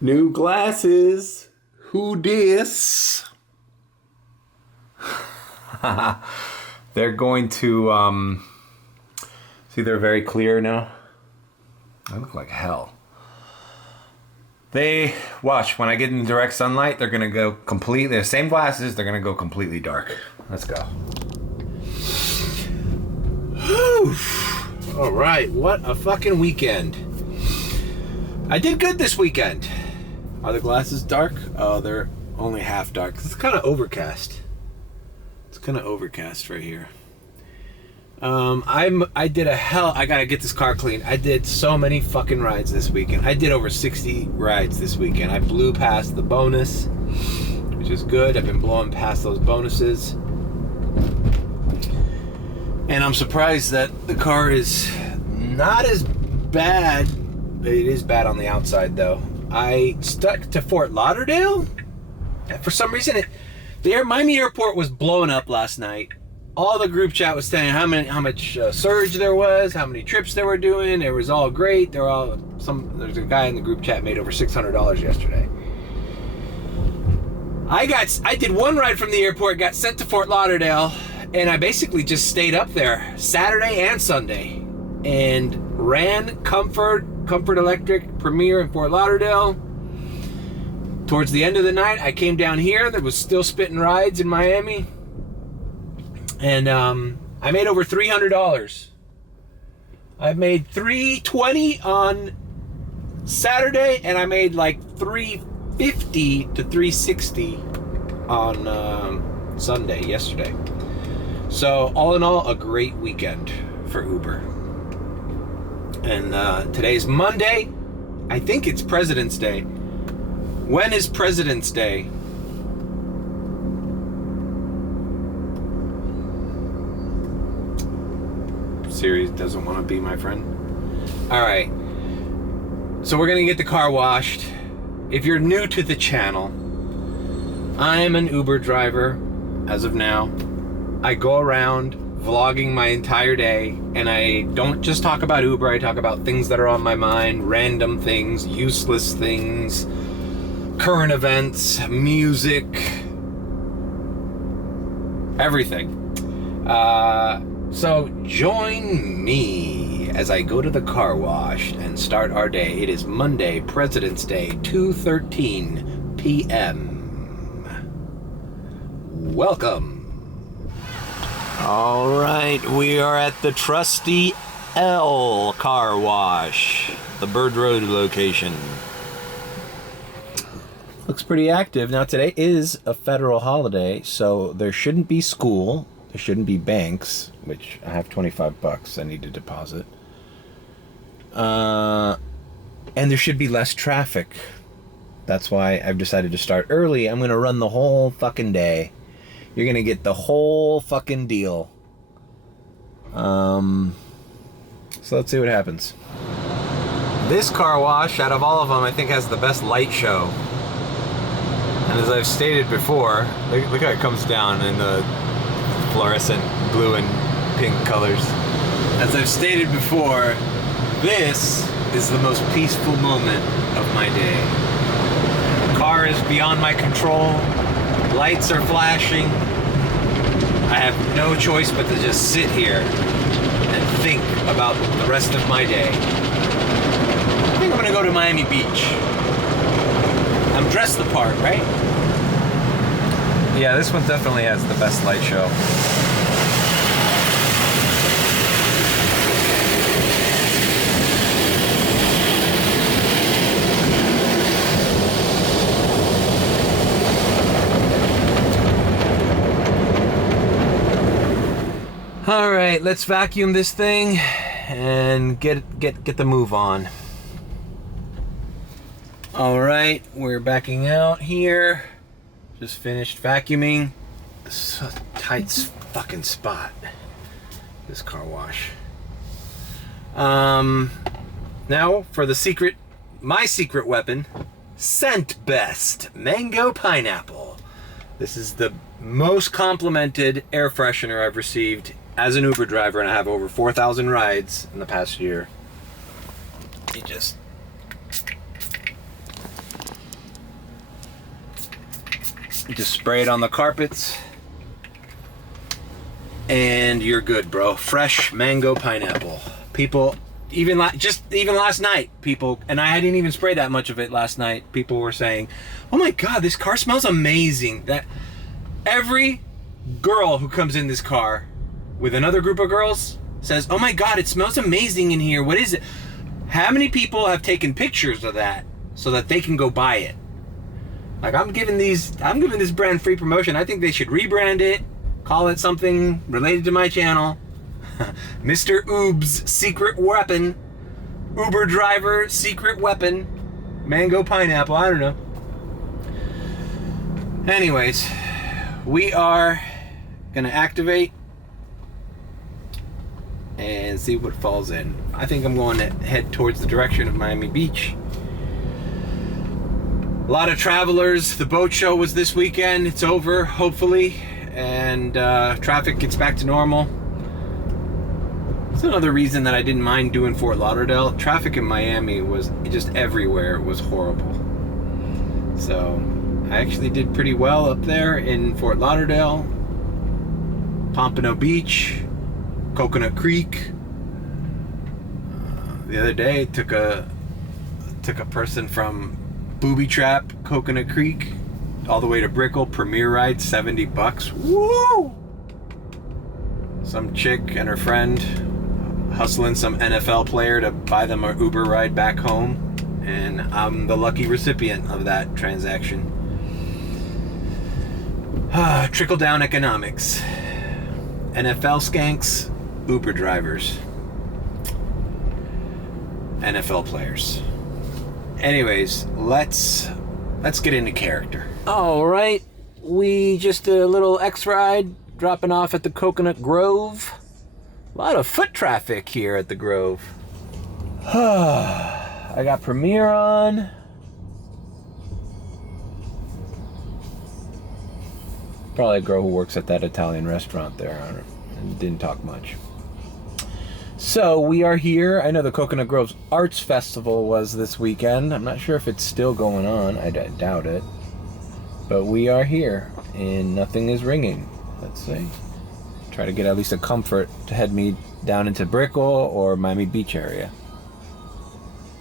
New glasses. Who dis? They're going to, see, they're very clear now. They look like hell. They, watch, when I get in direct sunlight, they're going to go completely, the same glasses, they're going to go completely dark. Let's go. All right, what a fucking weekend. I did good this weekend. Are the glasses dark? Oh, they're only half dark. It's kind of overcast. It's kind of overcast right here. I gotta get this car clean. I did so many fucking rides this weekend. I did over 60 rides this weekend. I blew past the bonus, which is good. I've been blowing past those bonuses. And I'm surprised that the car is not as bad. It is bad on the outside though. I stuck to Fort Lauderdale. For some reason, the Miami airport was blowing up last night. All the group chat was saying how much surge there was, how many trips they were doing. It was all great. There's a guy in the group chat made over $600 yesterday. I did one ride from the airport, got sent to Fort Lauderdale, and I basically just stayed up there Saturday and Sunday and ran Comfort Electric Premier in Fort Lauderdale. Towards the end of the night, I came down here. There was still spitting rides in Miami. And I made over $300. I made $320 on Saturday, and I made like $350 to $360 on Sunday, yesterday. So all in all, a great weekend for Uber. And today's Monday. I think it's President's Day. When is President's Day? Siri doesn't want to be my friend. All right. So we're going to get the car washed. If you're new to the channel, I'm an Uber driver as of now. I go around vlogging my entire day, and I don't just talk about Uber. I talk about things that are on my mind, random things, useless things, current events, music, everything. So join me as I go to the car wash and start our day. It is Monday, President's Day, 2:13 p.m. Welcome. All right, we are at the Trusty L car wash, the Bird Road location. Looks pretty active. Now today is a federal holiday, so there shouldn't be school. There shouldn't be banks, which I have $25 I need to deposit. And there should be less traffic. That's why I've decided to start early. I'm going to run the whole fucking day. You're going to get the whole fucking deal. So let's see what happens. This car wash, out of all of them, I think has the best light show. And as I've stated before, look how it comes down in the fluorescent blue and pink colors. As I've stated before, this is the most peaceful moment of my day. The car is beyond my control. Lights are flashing. I have no choice but to just sit here and think about the rest of my day. I think I'm gonna go to Miami Beach. I'm dressed the part, right? Yeah, this one definitely has the best light show. All right, let's vacuum this thing and get the move on. All right, we're backing out here. Just finished vacuuming. It's a tight fucking spot, this car wash. Now for my secret weapon, Scent Best Mango Pineapple. This is the most complimented air freshener I've received as an Uber driver, and I have over 4,000 rides in the past year. You just Just spray it on the carpets. And you're good, bro. Fresh mango pineapple. People, even last night, people, and I didn't even spray that much of it last night, people were saying, oh my God, this car smells amazing. That every girl who comes in this car with another group of girls says, oh my God, it smells amazing in here. What is it? How many people have taken pictures of that so that they can go buy it? Like, I'm giving this brand free promotion. I think they should rebrand it, call it something related to my channel. Mr. Oob's secret weapon. Uber driver secret weapon. Mango pineapple, I don't know. Anyways, we are gonna activate and see what falls in. I think I'm going to head towards the direction of Miami Beach. A lot of travelers. The boat show was this weekend. It's over, hopefully, and traffic gets back to normal. That's another reason that I didn't mind doing Fort Lauderdale. Traffic in Miami was just everywhere. It was horrible. So I actually did pretty well up there in Fort Lauderdale, Pompano Beach, Coconut Creek. The other day, took a person from Booby Trap, Coconut Creek, all the way to Brickell. Premier ride, $70. Woo! Some chick and her friend hustling some NFL player to buy them an Uber ride back home, and I'm the lucky recipient of that transaction. Trickle down economics. NFL skanks, Uber drivers, NFL players. Anyways, let's get into character. All right, we just did a little X-ride, dropping off at the Coconut Grove. A lot of foot traffic here at the Grove. I got Premiere on. Probably a girl who works at that Italian restaurant there and didn't talk much. So we are here. I know the Coconut Grove's Arts Festival was this weekend. I'm not sure if it's still going on. I doubt it. But we are here and nothing is ringing. Let's see. Try to get at least a comfort to head me down into Brickell or Miami Beach area.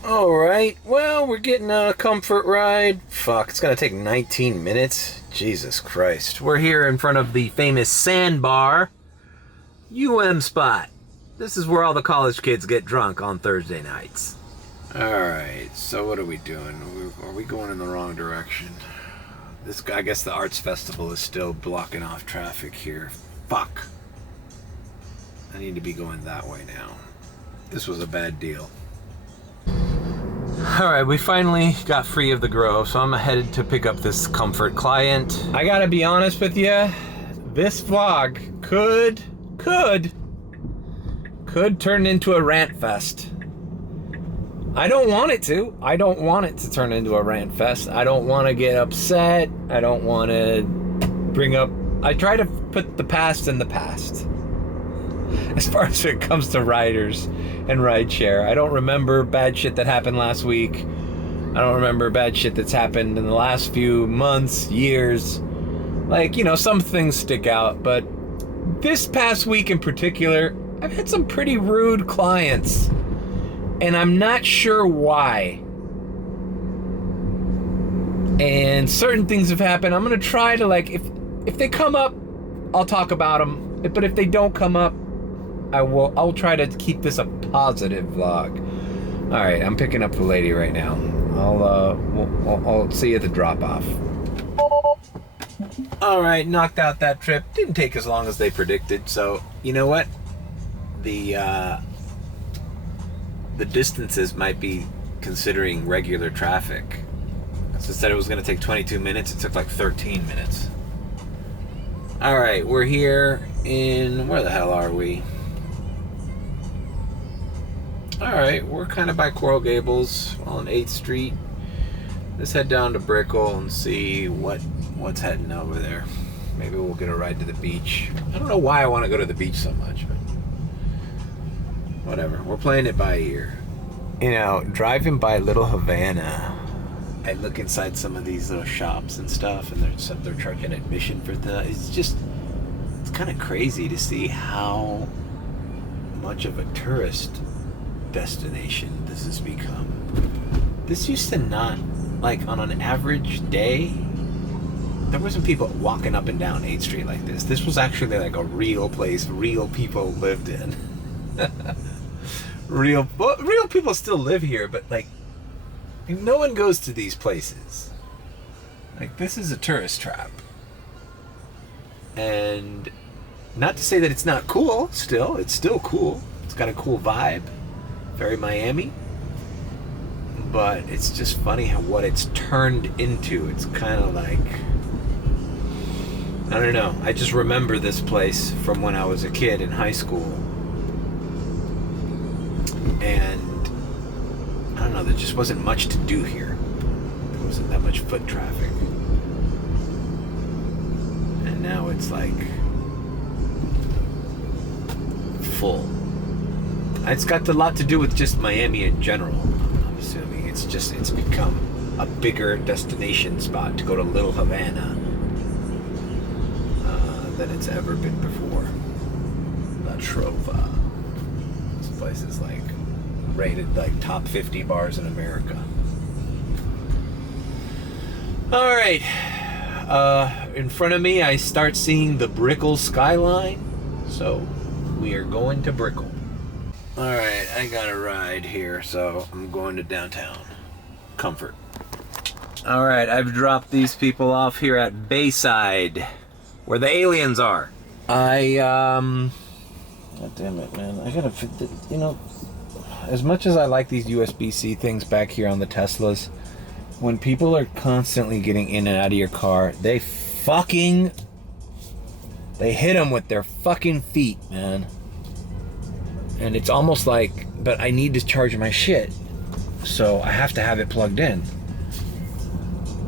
Alright, well, we're getting a comfort ride. Fuck, it's gonna take 19 minutes. Jesus Christ. We're here in front of the famous Sandbar spot. This is where all the college kids get drunk on Thursday nights. Alright, so what are we doing? Are we going in the wrong direction? I guess the Arts Festival is still blocking off traffic here. Fuck. I need to be going that way now. This was a bad deal. Alright, we finally got free of the Grove, so I'm headed to pick up this comfort client. I gotta be honest with you, this vlog could turn into a rant fest. I don't want it to. I don't want it to turn into a rant fest. I don't want to get upset. I don't want to bring up... I try to put the past in the past. As far as it comes to riders and rideshare. I don't remember bad shit that happened last week. I don't remember bad shit that's happened in the last few months, years. Like, you know, some things stick out, but this past week in particular, I've had some pretty rude clients, and I'm not sure why. And certain things have happened. I'm gonna try to, like, if they come up, I'll talk about them. But if they don't come up, I'll try to keep this a positive vlog. All right, I'm picking up the lady right now. I'll see you at the drop-off. All right, knocked out that trip. Didn't take as long as they predicted. So you know what? The distances might be considering regular traffic. So it said it was going to take 22 minutes. It took like 13 minutes. All right, we're here in... Where the hell are we? All right, we're kind of by Coral Gables on 8th Street. Let's head down to Brickell and see what's heading over there. Maybe we'll get a ride to the beach. I don't know why I want to go to the beach so much, but whatever. We're playing it by ear. You know, driving by Little Havana I look inside some of these little shops and stuff, and they're charging admission for the. It's kind of crazy to see how much of a tourist destination this has become. This used to not, like, on an average day, there wasn't people walking up and down 8th Street like this. This was actually like a real place, real people lived in. real people still live here, but like, no one goes to these places. Like, this is a tourist trap. And not to say that it's not cool, still. It's still cool. It's got a cool vibe. Very Miami. But it's just funny how what it's turned into. It's kind of like, I don't know. I just remember this place from when I was a kid in high school. And I don't know, there just wasn't much to do here. There wasn't that much foot traffic. And now it's like full. It's got a lot to do with just Miami in general, I'm assuming. It's become a bigger destination spot to go to Little Havana than it's ever been before. La Trova. This place is like rated like top 50 bars in America. All right, in front of me I start seeing the Brickell skyline, so we are going to Brickell. All right, I got a ride here, so I'm going to downtown Comfort. All right, I've dropped these people off here at Bayside, where the aliens are. God damn it, man. I gotta, you know, as much as I like these USB-C things back here on the Teslas, when people are constantly getting in and out of your car, they hit them with their fucking feet, man. And it's almost like, but I need to charge my shit, so I have to have it plugged in.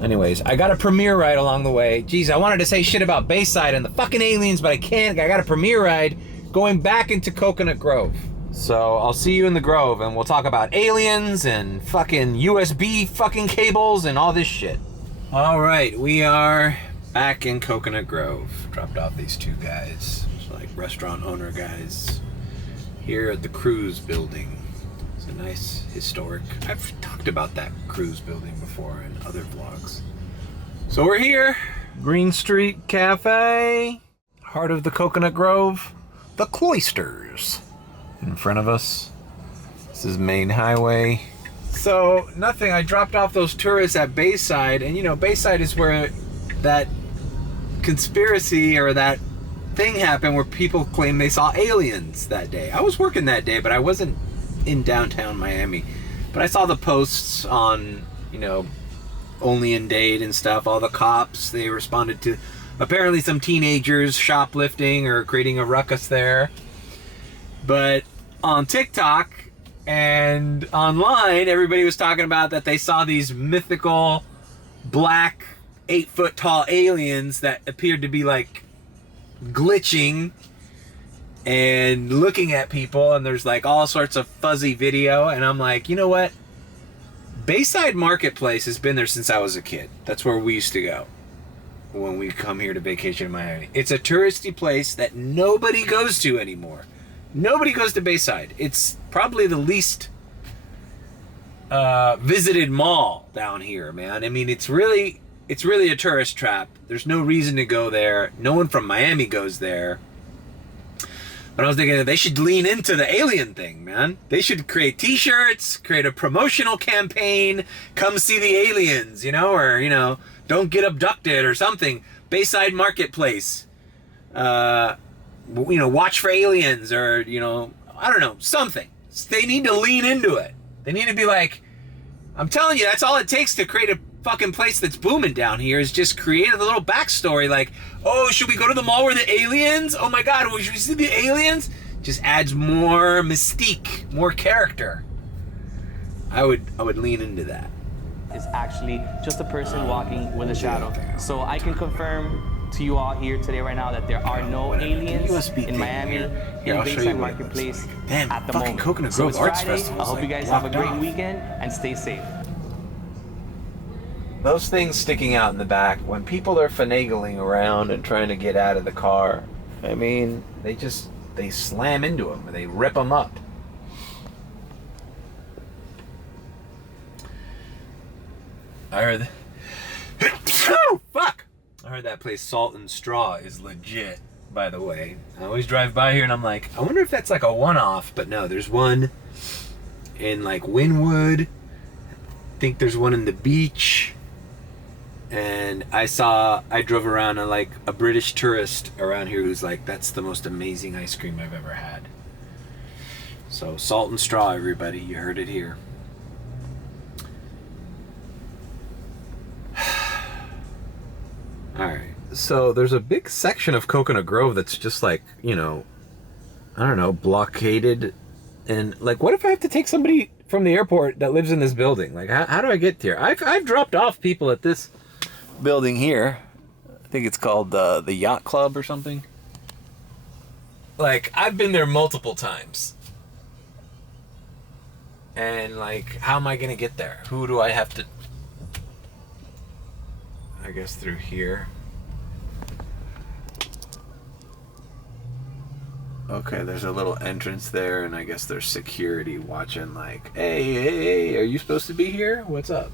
Anyways, I got a premiere ride along the way. Jeez, I wanted to say shit about Bayside and the fucking aliens, but I can't. I got a premiere ride going back into Coconut Grove. So I'll see you in the Grove, and we'll talk about aliens and fucking USB fucking cables and all this shit. All right, we are back in Coconut Grove. Dropped off these two guys, like restaurant owner guys, here at the Cruise Building. It's a nice historic. I've talked about that Cruise Building before in other vlogs. So we're here, Green Street Cafe, heart of the Coconut Grove, the Cloisters. In front of us, this is Main Highway. So nothing, I dropped off those tourists at Bayside, and you know, Bayside is where that conspiracy or that thing happened where people claim they saw aliens that day. I was working that day, but I wasn't in downtown Miami. But I saw the posts on, you know, Only in Dade and stuff. All the cops, they responded to apparently some teenagers shoplifting or creating a ruckus there. But on TikTok and online, everybody was talking about that they saw these mythical black 8-foot tall aliens that appeared to be like glitching and looking at people, and there's like all sorts of fuzzy video, and I'm like, you know what? Bayside Marketplace has been there since I was a kid. That's where we used to go when we come here to vacation in Miami. It's a touristy place that nobody goes to anymore. Nobody goes to Bayside. It's probably the least visited mall down here, man. I mean, it's really a tourist trap. There's no reason to go there. No one from Miami goes there. But I was thinking that they should lean into the alien thing, man. They should create t-shirts, create a promotional campaign, come see the aliens, you know, or, you know, don't get abducted or something. Bayside Marketplace. You know, watch for aliens, or, you know, I don't know, something. They need to lean into it. They need to be like, I'm telling you, that's all it takes to create a fucking place that's booming down here, is just create a little backstory like, oh, should we go to the mall where the aliens? Oh my God, should we see the aliens? Just adds more mystique, more character. I would lean into that. Is actually just a person walking with a shadow. So I can confirm to you all here today right now that there are no aliens in Miami in Bayside Marketplace at the moment. Coconut So Grove it's Arts Friday. Festival. I hope you guys have a great weekend and stay safe. those things sticking out in the back, when people are finagling around and trying to get out of the car, I mean, they slam into them and they rip them up. I heard oh, fuck! I heard that place Salt and Straw is legit, by the way. I always drive by here and I'm like, I wonder if that's like a one-off, but no, there's one in like Wynwood. I think there's one in the beach. And I drove around and like a British tourist around here who's like, that's the most amazing ice cream I've ever had. So Salt and Straw, everybody, you heard it here. Alright, so there's a big section of Coconut Grove that's just like, you know, I don't know, blockaded. And like, what if I have to take somebody from the airport that lives in this building? Like, how do I get here? I've dropped off people at this building here. I think it's called the Yacht Club or something. Like, I've been there multiple times. And like, how am I gonna get there? Who do I have to... I guess through here. Okay, there's a little entrance there, and I guess there's security watching like, hey, are you supposed to be here? What's up?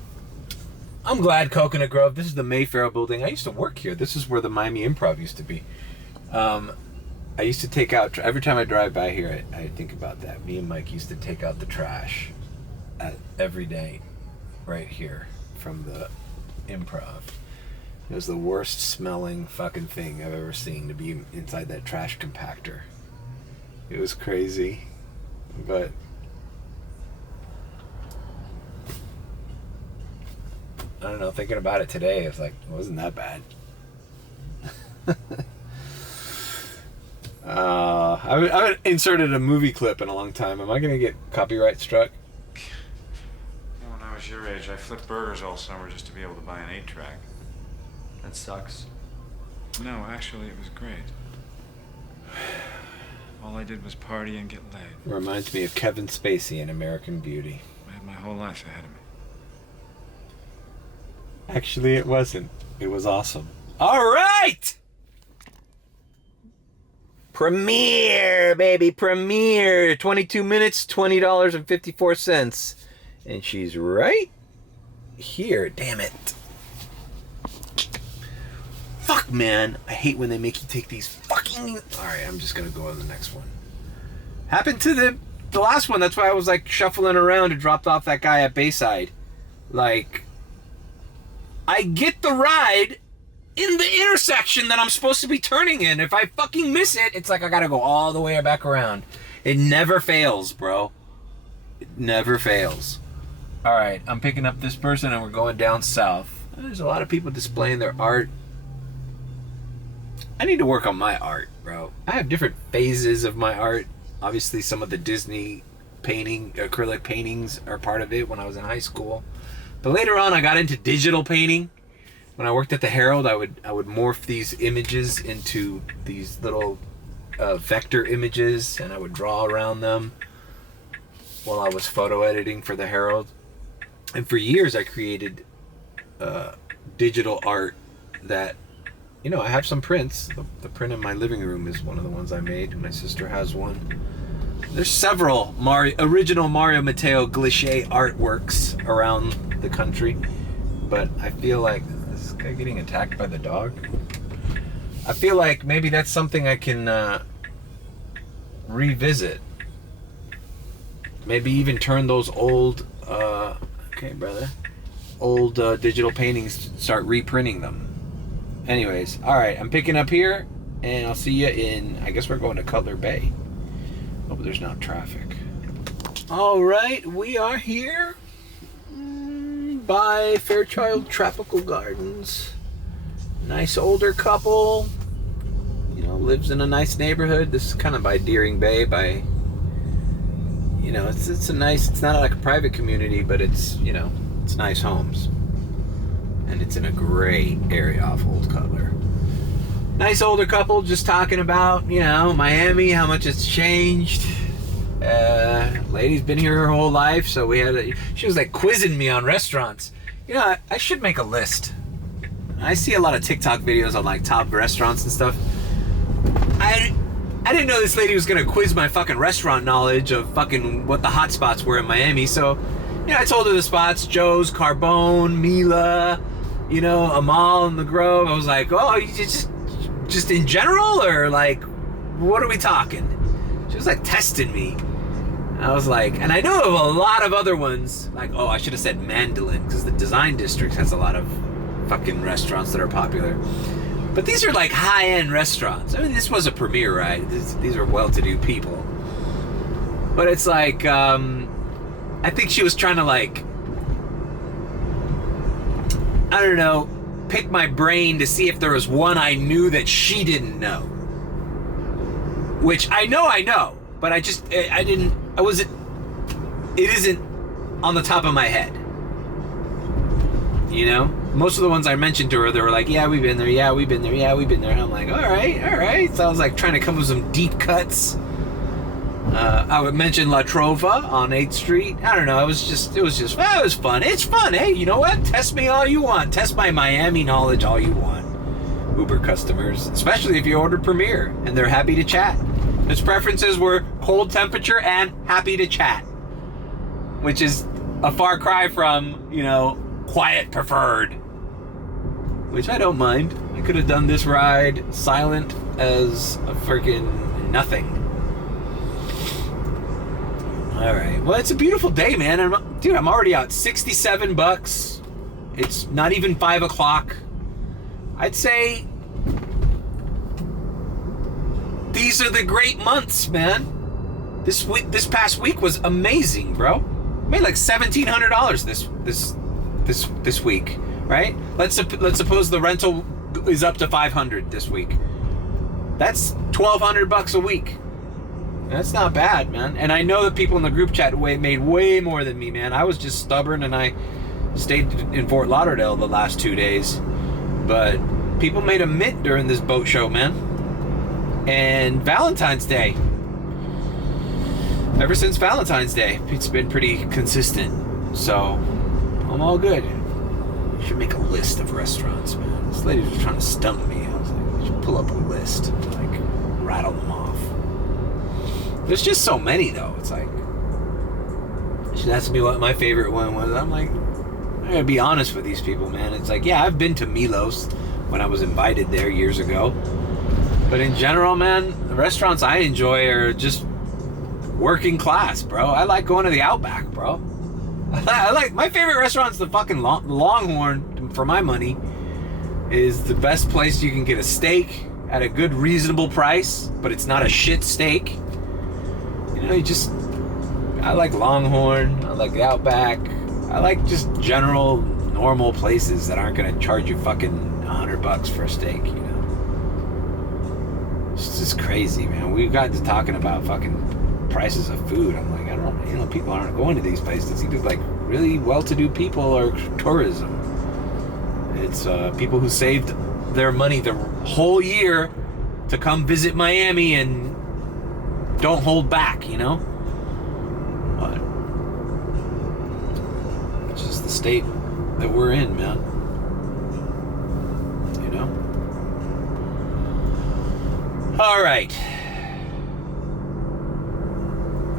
I'm glad Coconut Grove. This is the Mayfair building. I used to work here. This is where the Miami Improv used to be. I used to take out, every time I drive by here, I think about that. Me and Mike used to take out the trash every day right here from the Improv. It was the worst smelling fucking thing I've ever seen, to be inside that trash compactor. It was crazy, but I don't know, thinking about it today, it's like, it wasn't that bad. I haven't inserted a movie clip in a long time. Am I going to get copyright struck? When I was your age, I flipped burgers all summer just to be able to buy an 8-track. That sucks. No, actually, it was great. All I did was party and get laid. Reminds me of Kevin Spacey in American Beauty. I had my whole life ahead of me. Actually, it wasn't. It was awesome. All right! Premiere, baby, premiere. 22 minutes, $20.54. And she's right here. Damn it. Fuck, man. I hate when they make you take these fucking... Alright, I'm just gonna go on the next one. Happened to the last one. That's why I was like shuffling around and dropped off that guy at Bayside. Like, I get the ride in the intersection that I'm supposed to be turning in. If I fucking miss it, it's like I gotta go all the way back around. It never fails, bro. It never fails. Alright, I'm picking up this person and we're going down south. There's a lot of people displaying their art. I need to work on my art, bro. I have different phases of my art. Obviously, some of the Disney acrylic paintings are part of it when I was in high school. But later on, I got into digital painting. When I worked at the Herald, I would morph these images into these little vector images, and I would draw around them while I was photo editing for the Herald. And for years, I created digital art that, you know, I have some prints. The print in my living room is one of the ones I made. My sister has one. There's several original Mario Matteo Glichet artworks around the country, but I feel like this guy getting attacked by the dog. I feel like maybe that's something I can revisit. Maybe even turn those old, okay, brother, old digital paintings, start reprinting them. Anyways, alright, I'm picking up here, and I'll see you in, I guess we're going to Cutler Bay. Hope there's not traffic. Alright, we are here by Fairchild Tropical Gardens. Nice older couple, you know, lives in a nice neighborhood. This is kind of by Deering Bay, by, you know, it's a nice, it's not like a private community, but it's, you know, it's nice homes. And it's in a great area off Old Cutler. Nice older couple just talking about, you know, Miami, how much it's changed. Lady's been here her whole life, so she was like quizzing me on restaurants. You know, I should make a list. I see a lot of TikTok videos on like top restaurants and stuff. I didn't know this lady was gonna quiz my fucking restaurant knowledge of fucking what the hot spots were in Miami. So, you know, I told her the spots: Joe's, Carbone, Mila, you know, Amal and the Grove. I was like, oh, you just in general, or like, what are we talking? She was like testing me. I was like, and I know of a lot of other ones. Like, oh, I should have said Mandolin, because the Design District has a lot of fucking restaurants that are popular. But these are like high-end restaurants. I mean, this was a Premier, right? These are well-to-do people. But it's like, I think she was trying to like, I don't know, pick my brain to see if there was one I knew that she didn't know. Which I know, but it isn't on the top of my head. You know? Most of the ones I mentioned to her, they were like, yeah, we've been there, yeah, we've been there, yeah, we've been there. And I'm like, all right. So I was like trying to come up with some deep cuts. I would mention La Trova on 8th Street. I don't know, it was fun. It's fun, hey, you know what? Test me all you want. Test my Miami knowledge all you want. Uber customers, especially if you order Premier, and they're happy to chat. His preferences were cold temperature and happy to chat, which is a far cry from, you know, quiet preferred, which I don't mind. I could have done this ride silent as a freaking nothing. All right, well, it's a beautiful day, man. I'm already out $67. It's not even 5 o'clock. I'd say these are the great months, man. This past week was amazing, bro. Made like $1,700 this week, right? Let's suppose the rental is up to $500 this week. That's $1,200 a week. That's not bad, man. And I know that people in the group chat made way more than me, man. I was just stubborn, and I stayed in Fort Lauderdale the last 2 days. But people made a mint during this boat show, man. And Valentine's Day. Ever since Valentine's Day, it's been pretty consistent. So, I'm all good. I should make a list of restaurants, man. This lady was trying to stump me. I was like, I should pull up a list. Like, rattle them off. There's just so many, though. It's like, she asked me what my favorite one was. I'm like, I gotta be honest with these people, man. It's like, yeah, I've been to Milos when I was invited there years ago. But in general, man, the restaurants I enjoy are just working class, bro. I like going to the Outback, bro. I like, my favorite restaurant's the fucking Longhorn, for my money, is the best place you can get a steak at a good, reasonable price, but it's not a shit steak. You know, I like Longhorn, I like the Outback, I like just general, normal places that aren't gonna charge you fucking $100 for a steak, you know? It's just crazy, man. We got to talking about fucking prices of food. I'm like, I don't, you know, people aren't going to these places. It's either like really well-to-do people or tourism. It's people who saved their money the whole year to come visit Miami and don't hold back, you know? But it's just the state that we're in, man. You know? All right.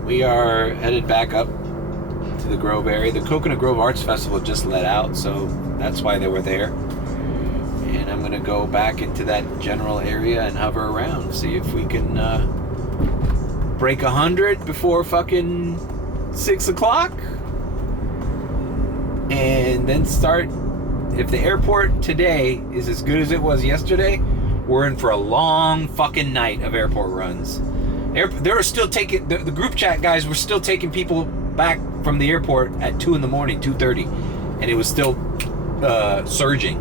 We are headed back up to the Grove area. The Coconut Grove Arts Festival just let out, so that's why they were there. And I'm gonna go back into that general area and hover around, see if we can break 100 before fucking 6 o'clock. And then start, if the airport today is as good as it was yesterday, we're in for a long fucking night of airport runs. They were still taking, the group chat guys were still taking people back from the airport at 2 in the morning, 2:30, and it was still surging.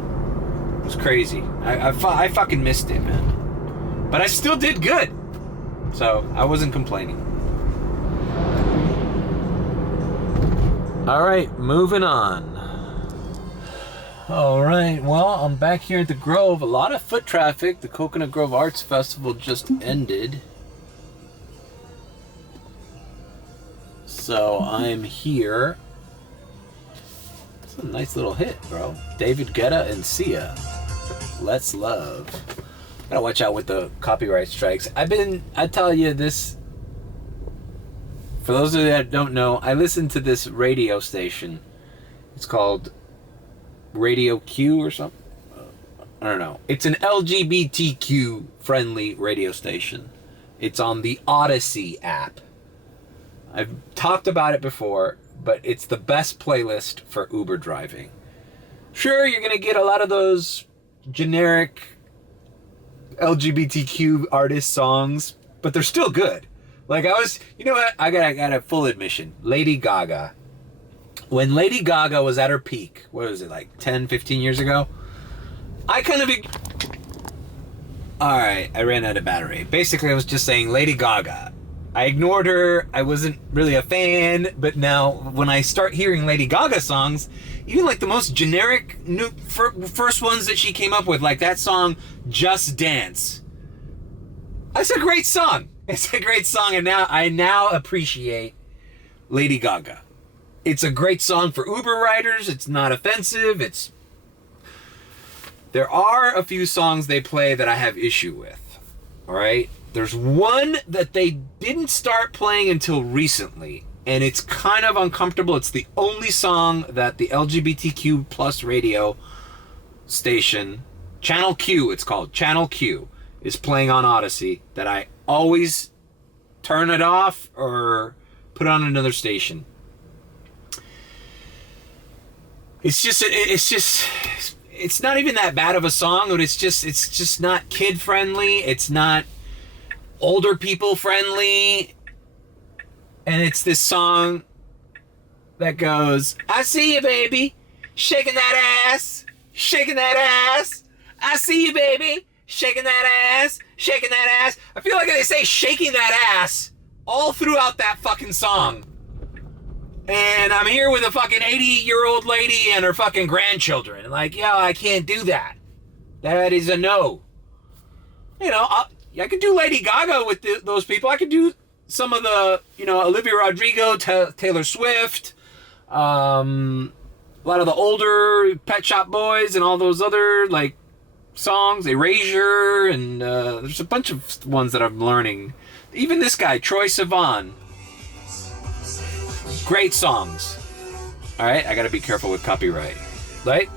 It was crazy. I fucking missed it, man. But I still did good, so I wasn't complaining. All right, moving on. All right, well, I'm back here at the Grove. A lot of foot traffic. The Coconut Grove Arts Festival just ended. So I'm here. It's a nice little hit, bro. David Guetta and Sia. Let's Love. Gotta watch out with the copyright strikes. I tell you this, for those of you that don't know, I listen to this radio station. It's called Radio Q or something. I don't know. It's an LGBTQ friendly radio station. It's on the Odyssey app. I've talked about it before, but it's the best playlist for Uber driving. Sure, you're going to get a lot of those generic LGBTQ artist songs, but they're still good. Like you know what? I got a full admission. Lady Gaga. When Lady Gaga was at her peak, what was it, like 10, 15 years ago? I kind of... Alright, I ran out of battery. Basically, I was just saying Lady Gaga. I ignored her. I wasn't really a fan, but now when I start hearing Lady Gaga songs, even like the most generic new first ones that she came up with, like that song Just Dance. That's a great song. It's a great song, and I now appreciate Lady Gaga. It's a great song for Uber riders. It's not offensive. There are a few songs they play that I have issue with. All right? There's one that they didn't start playing until recently, and it's kind of uncomfortable. It's the only song that the LGBTQ plus radio station, Channel Q, it's called, Channel Q, is playing on Odyssey, that I always turn it off or put on another station. It's not even that bad of a song, but it's just not kid friendly. It's not older people friendly. And it's this song that goes, I see you, baby, shaking that ass, shaking that ass. I see you, baby, shaking that ass, shaking that ass. I feel like they say shaking that ass all throughout that fucking song. And I'm here with a fucking 80-year-old lady and her fucking grandchildren. Like, yeah, I can't do that. That is a no. You know, I could do Lady Gaga with those people. I could do some of the, Olivia Rodrigo, Taylor Swift, a lot of the older Pet Shop Boys and all those other, like, songs, Erasure, and there's a bunch of ones that I'm learning. Even this guy, Troye Sivan. Great songs. All right, I gotta be careful with copyright. Right?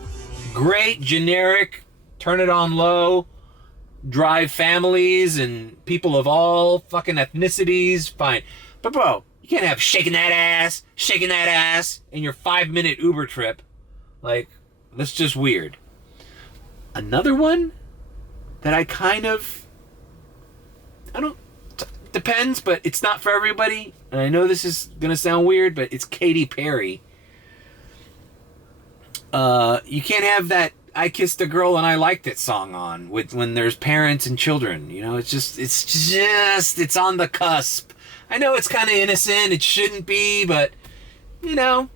Great, generic, turn it on low, drive families and people of all fucking ethnicities, fine. But bro, you can't have shaking that ass in your 5-minute Uber trip. Like, that's just weird. Another one that depends, but it's not for everybody. And I know this is gonna sound weird, but it's Katy Perry. You can't have that I Kissed a Girl and I Liked It song on when there's parents and children. It's on the cusp. I know it's kind of innocent, it shouldn't be, but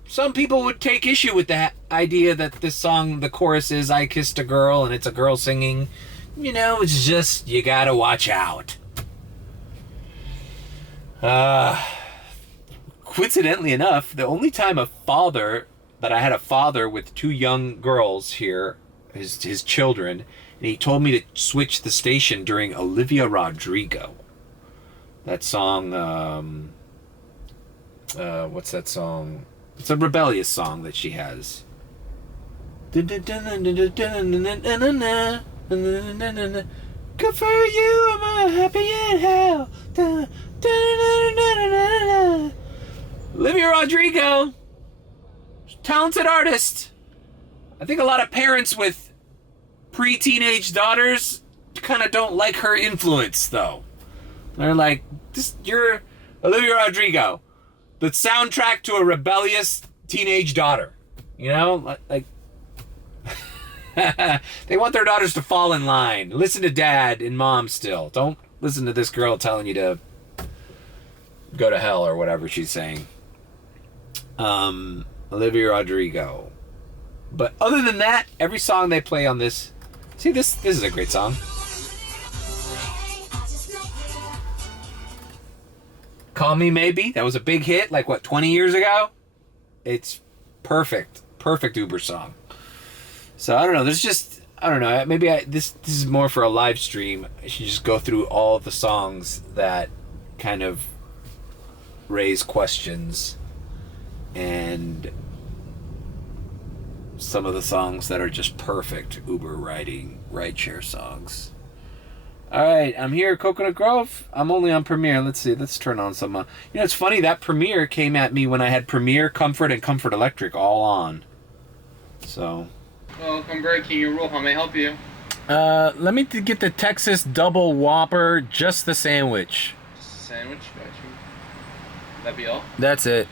some people would take issue with that idea that this song, the chorus is I kissed a girl and it's a girl singing. It's just, you gotta watch out. Coincidentally enough, the only time I had a father with 2 young girls here, his children, and he told me to switch the station during Olivia Rodrigo. That song, what's that song? It's a rebellious song that she has. Good for you, I'm happy in hell. Olivia Rodrigo, talented artist. I think a lot of parents with pre-teenage daughters kind of don't like her influence, though. They're like, you're Olivia Rodrigo, the soundtrack to a rebellious teenage daughter. Like they want their daughters to fall in line. Listen to dad and mom still. Don't listen to this girl telling you to go to hell or whatever she's saying. Olivia Rodrigo. But other than that, every song they play on this... See, this is a great song. Call Me Maybe. That was a big hit, 20 years ago? It's perfect. perfect Uber song. So I don't know. There's just, I don't know. Maybe this is more for a live stream. I should just go through all of the songs that kind of raise questions, and some of the songs that are just perfect Uber rideshare songs. Alright, I'm here at Coconut Grove. I'm only on Premiere. Let's see, let's turn on some... it's funny, that Premiere came at me when I had Premiere, Comfort, and Comfort Electric all on. So... Welcome, Burger King. Your rule, how may I help you? Let me get the Texas Double Whopper, just the sandwich. Sandwich, got you. That be all? That's it.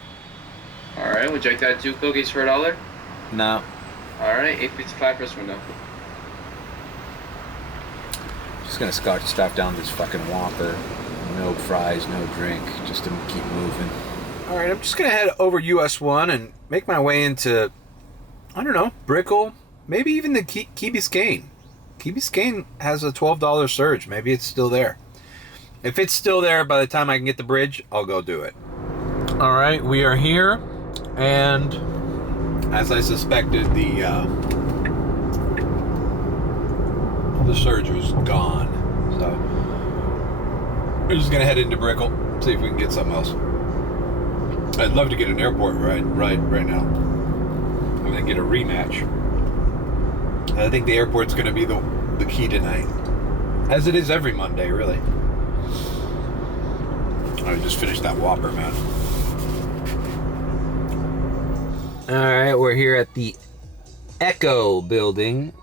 Alright, would you like that 2 cookies for $1? No. Alright, $8.55 first window. Just gonna strap down this fucking Whopper. No fries, no drink, just to keep moving. Alright, I'm just gonna head over US 1 and make my way into, I don't know, Brickell, maybe even the Key Biscayne. Key Biscayne has a $12 surge. Maybe it's still there. If it's still there by the time I can get the bridge, I'll go do it. Alright, we are here, and as I suspected, the surge was gone. So we're just gonna head into Brickell, see if we can get something else. I'd love to get an airport ride right now. I'm gonna get a rematch. I think the airport's gonna be the key tonight, as it is every Monday, really. I just finished that Whopper, man. Alright, we're here at the Echo building.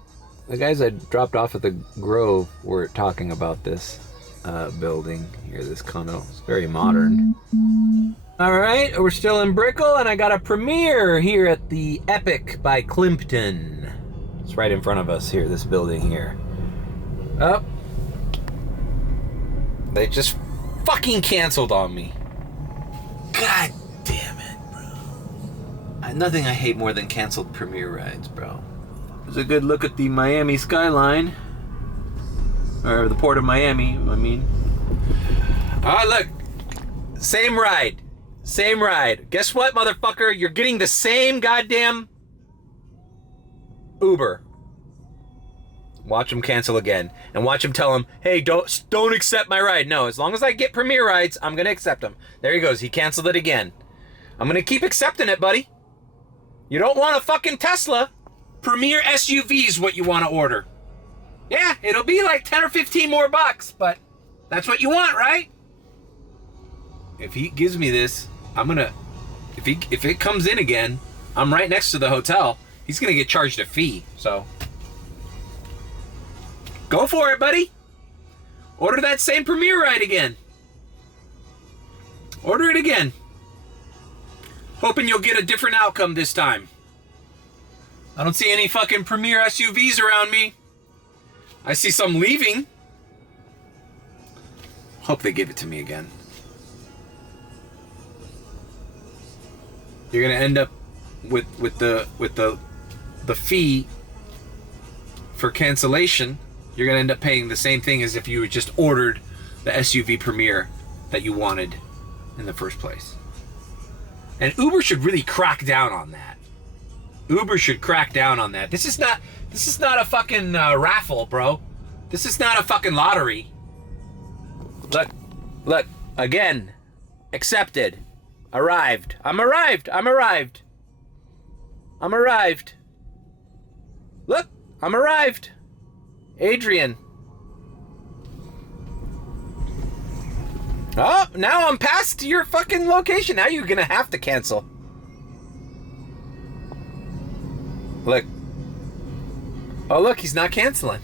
The guys I dropped off at the Grove were talking about this building here, this condo. It's very modern. Alright, we're still in Brickell, and I got a premiere here at the Epic by Climpton. It's right in front of us here, this building here. Oh. They just fucking canceled on me. God damn it, bro. Nothing I hate more than canceled premiere rides, bro. There's a good look at the Miami skyline. Or the port of Miami, I mean. Oh, look. Same ride. Same ride. Guess what, motherfucker? You're getting the same goddamn Uber. Watch him cancel again. And watch him tell him, hey, don't accept my ride. No, as long as I get premiere rides, I'm going to accept them. There he goes. He canceled it again. I'm going to keep accepting it, buddy. You don't want a fucking Tesla. Premier SUV is what you want to order. Yeah, it'll be like 10 or 15 more bucks, but that's what you want, right? If he gives me this, I'm gonna, if it comes in again, I'm right next to the hotel. He's gonna get charged a fee, so go for it, buddy. Order that same premiere ride again. Order it again. Hoping you'll get a different outcome this time. I don't see any fucking Premier SUVs around me. I see some leaving. Hope they give it to me again. You're gonna end up with the fee for cancellation. You're gonna end up paying the same thing as if you had just ordered the SUV Premier that you wanted in the first place. And Uber should really crack down on that. Uber should crack down on that. This is not a fucking raffle, bro. This is not a fucking lottery. Look, again, accepted, arrived. I'm arrived. Look, I'm arrived. Adrian. Oh, now I'm past your fucking location. Now you're gonna have to cancel. Look. Oh, look, he's not canceling.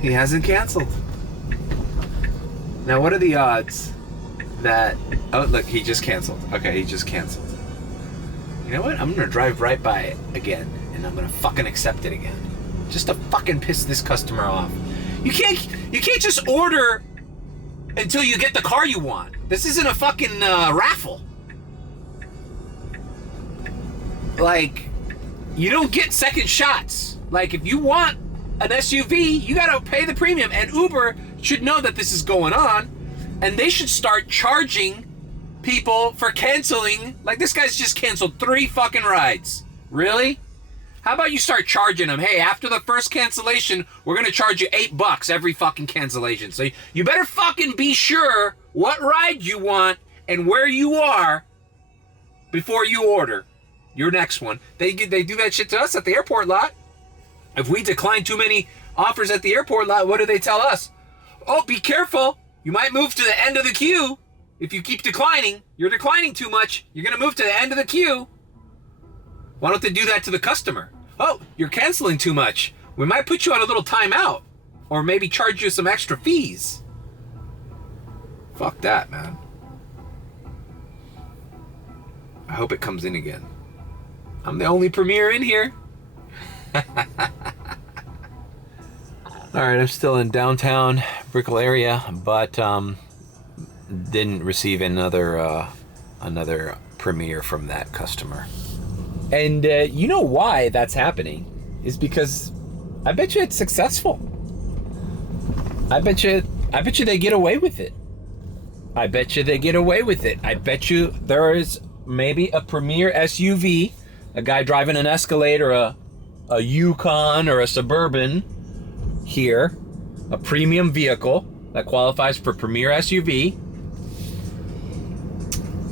He hasn't canceled. Now, what are the odds that... Oh, look, he just canceled. Okay, he just canceled. You know what? I'm gonna drive right by it again, and I'm gonna fucking accept it again. Just to fucking piss this customer off. You can't just order until you get the car you want. This isn't a fucking raffle. Like, you don't get second shots. Like, if you want an SUV, you gotta pay the premium. And Uber should know that this is going on, and they should start charging people for canceling. Like, this guy's just canceled 3 fucking rides. Really? How about you start charging them? Hey, after the first cancellation, we're going to charge you $8 every fucking cancellation. So you better fucking be sure what ride you want and where you are before you order your next one. They do that shit to us at the airport lot. If we decline too many offers at the airport lot, what do they tell us? Oh, be careful. You might move to the end of the queue. If you keep declining, you're declining too much. You're going to move to the end of the queue. Why don't they do that to the customer? Oh, you're canceling too much. We might put you on a little timeout. Or maybe charge you some extra fees. Fuck that, man. I hope it comes in again. I'm the only Premier in here. Alright, I'm still in downtown Brickell area, but didn't receive another Premier from that customer. And you know why that's happening is because I bet you it's successful. I bet you they get away with it. I bet you there is maybe a Premier SUV, a guy driving an Escalade or a Yukon or a Suburban here, a premium vehicle that qualifies for Premier SUV.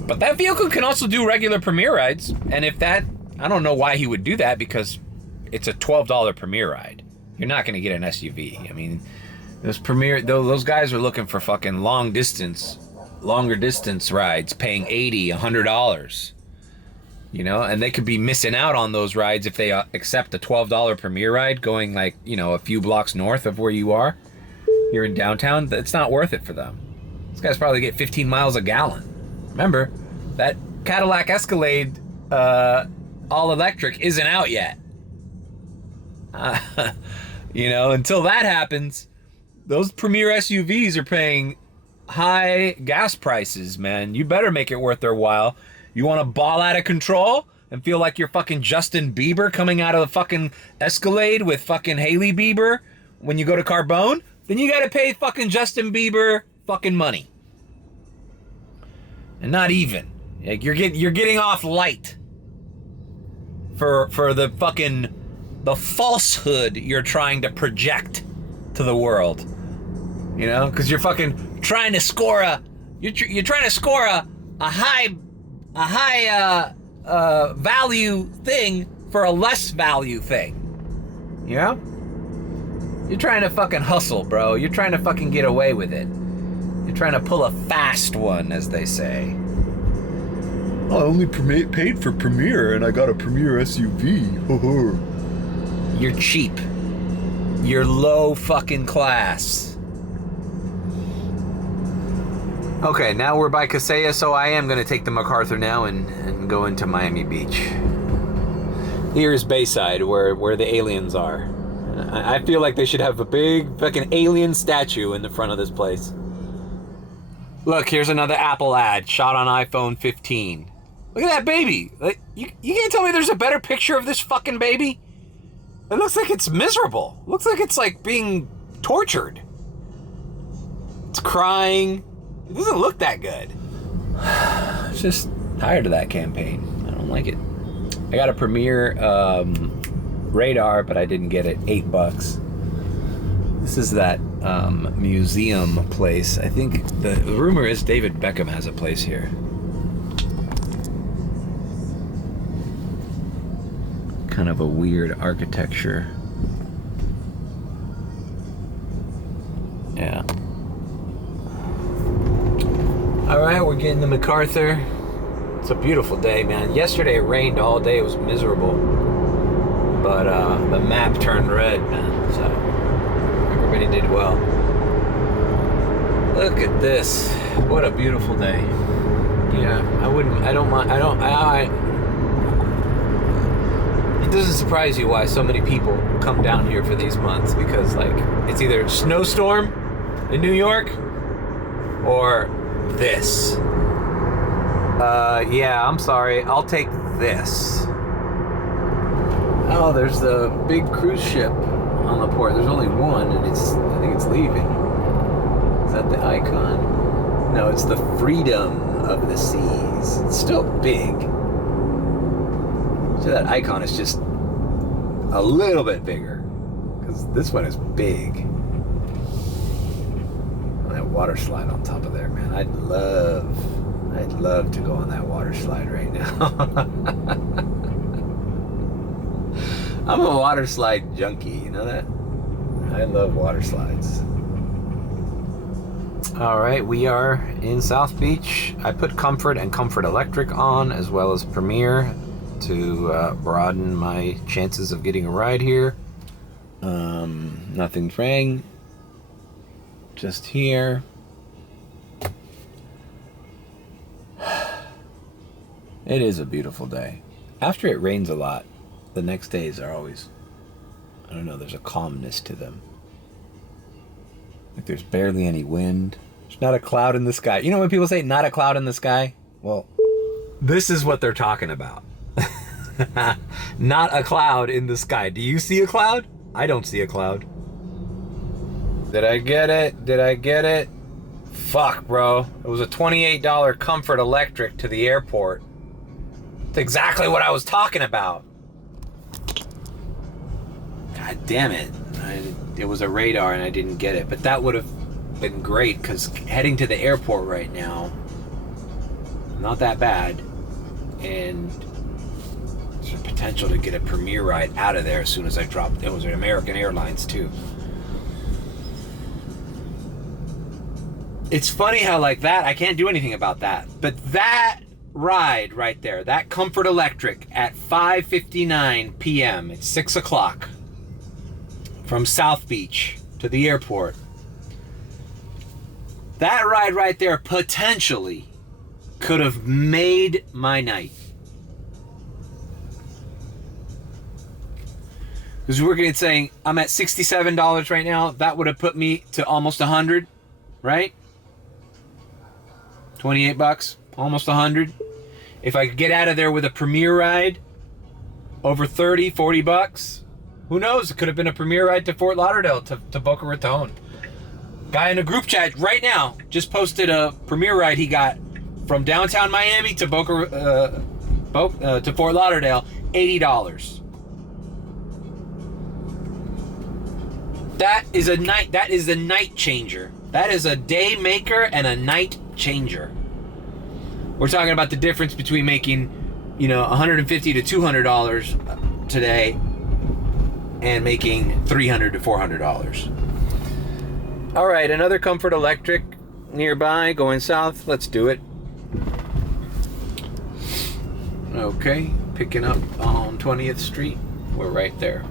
But that vehicle can also do regular Premier rides, and if that, I don't know why he would do that, because it's a $12 Premier ride. You're not going to get an SUV. I mean, those guys are looking for fucking longer distance rides, paying $80, $100. You know, and they could be missing out on those rides if they accept a $12 Premier ride going, like, you know, a few blocks north of where you are. You're in downtown. It's not worth it for them. These guys probably get 15 miles a gallon. Remember, that Cadillac Escalade all electric isn't out yet. You know, until that happens, those Premier SUVs are paying high gas prices, man. You better make it worth their while. You want to ball out of control and feel like you're fucking Justin Bieber coming out of the fucking Escalade with fucking Hailey Bieber when you go to Carbone? Then you gotta pay fucking Justin Bieber fucking money. And not even. Like, you're getting off light for the fucking the falsehood you're trying to project to the world. You know, because you're fucking trying to score a high value thing for a less value thing. You know? You're trying to fucking hustle, bro. You're trying to fucking get away with it. You're trying to pull a fast one, as they say. I only paid for Premier and I got a Premier SUV. You're cheap. You're low fucking class. Okay, now we're by Casella, so I am going to take the MacArthur now and go into Miami Beach. Here's Bayside, where the aliens are. I feel like they should have a big fucking alien statue in the front of this place. Look, here's another Apple ad shot on iPhone 15. Look at that baby. Like, you can't tell me there's a better picture of this fucking baby? It looks like it's miserable. It looks like it's like being tortured. It's crying. It doesn't look that good. I'm just tired of that campaign. I don't like it. I got a Premier radar, but I didn't get it. $8. This is that museum place. I think the rumor is David Beckham has a place here. Kind of a weird architecture. Yeah. All right, we're getting to MacArthur. It's a beautiful day, man. Yesterday it rained all day. It was miserable. But the map turned red, man. So everybody did well. Look at this. What a beautiful day. Yeah, I don't mind. It doesn't surprise you why so many people come down here for these months, because like it's either snowstorm in New York or this. Yeah, I'm sorry. I'll take this. Oh, there's the big cruise ship on the port. There's only one, and I think it's leaving. Is that the Icon? No, it's the Freedom. of the seas. It's still big. So that icon is just a little bit bigger, because this one is big. That water slide on top of there, man. I'd love to go on that water slide right now. I'm a water slide junkie, you know that? I love water slides. All right, we are in South Beach. I put Comfort and Comfort Electric on, as well as Premier, to broaden my chances of getting a ride here. Nothing's rang. Just here. It is a beautiful day. After it rains a lot, the next days are always, I don't know, there's a calmness to them. Like there's barely any wind. There's not a cloud in the sky. You know when people say not a cloud in the sky? Well, this is what they're talking about. Not a cloud in the sky. Do you see a cloud? I don't see a cloud. Did I get it? Did I get it? Fuck, bro. It was a $28 Comfort Electric to the airport. That's exactly what I was talking about. God damn it. It was a radar and I didn't get it. But that would have been great, because heading to the airport right now, not that bad. And there's a potential to get a Premier ride out of there as soon as I dropped. It was an American Airlines too. It's funny how like that, I can't do anything about that. But that ride right there, that Comfort Electric at 5:59 p.m., it's 6 o'clock, from South Beach to the airport. That ride right there potentially could have made my night. Because we're getting saying I'm at $67 right now. That would have put me to almost 100, right? 28 bucks, almost 100. If I could get out of there with a Premier ride, over 30, 40 bucks, who knows? It could have been a Premier ride to Fort Lauderdale, to Boca Raton. Guy in a group chat right now just posted a Premier ride he got from downtown Miami to to Fort Lauderdale, $80. That is a night. That is a night changer. That is a day maker and a night changer. We're talking about the difference between making, $150 to $200 today and making $300 to $400. All right, another Comfort Electric nearby, going south. Let's do it. Okay, picking up on 20th Street. We're right there.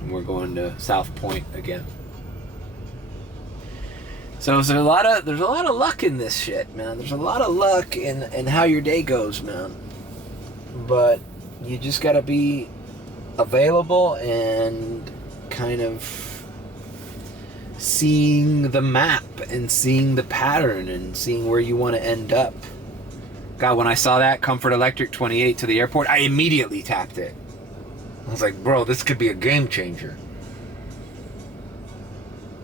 And we're going to South Point again. So there's a lot of luck in this shit, man. There's a lot of luck in how your day goes, man. But you just gotta be available and kind of seeing the map and seeing the pattern and seeing where you want to end up. God, when I saw that Comfort Electric 28 to the airport, I immediately tapped it. I was like, bro, this could be a game changer.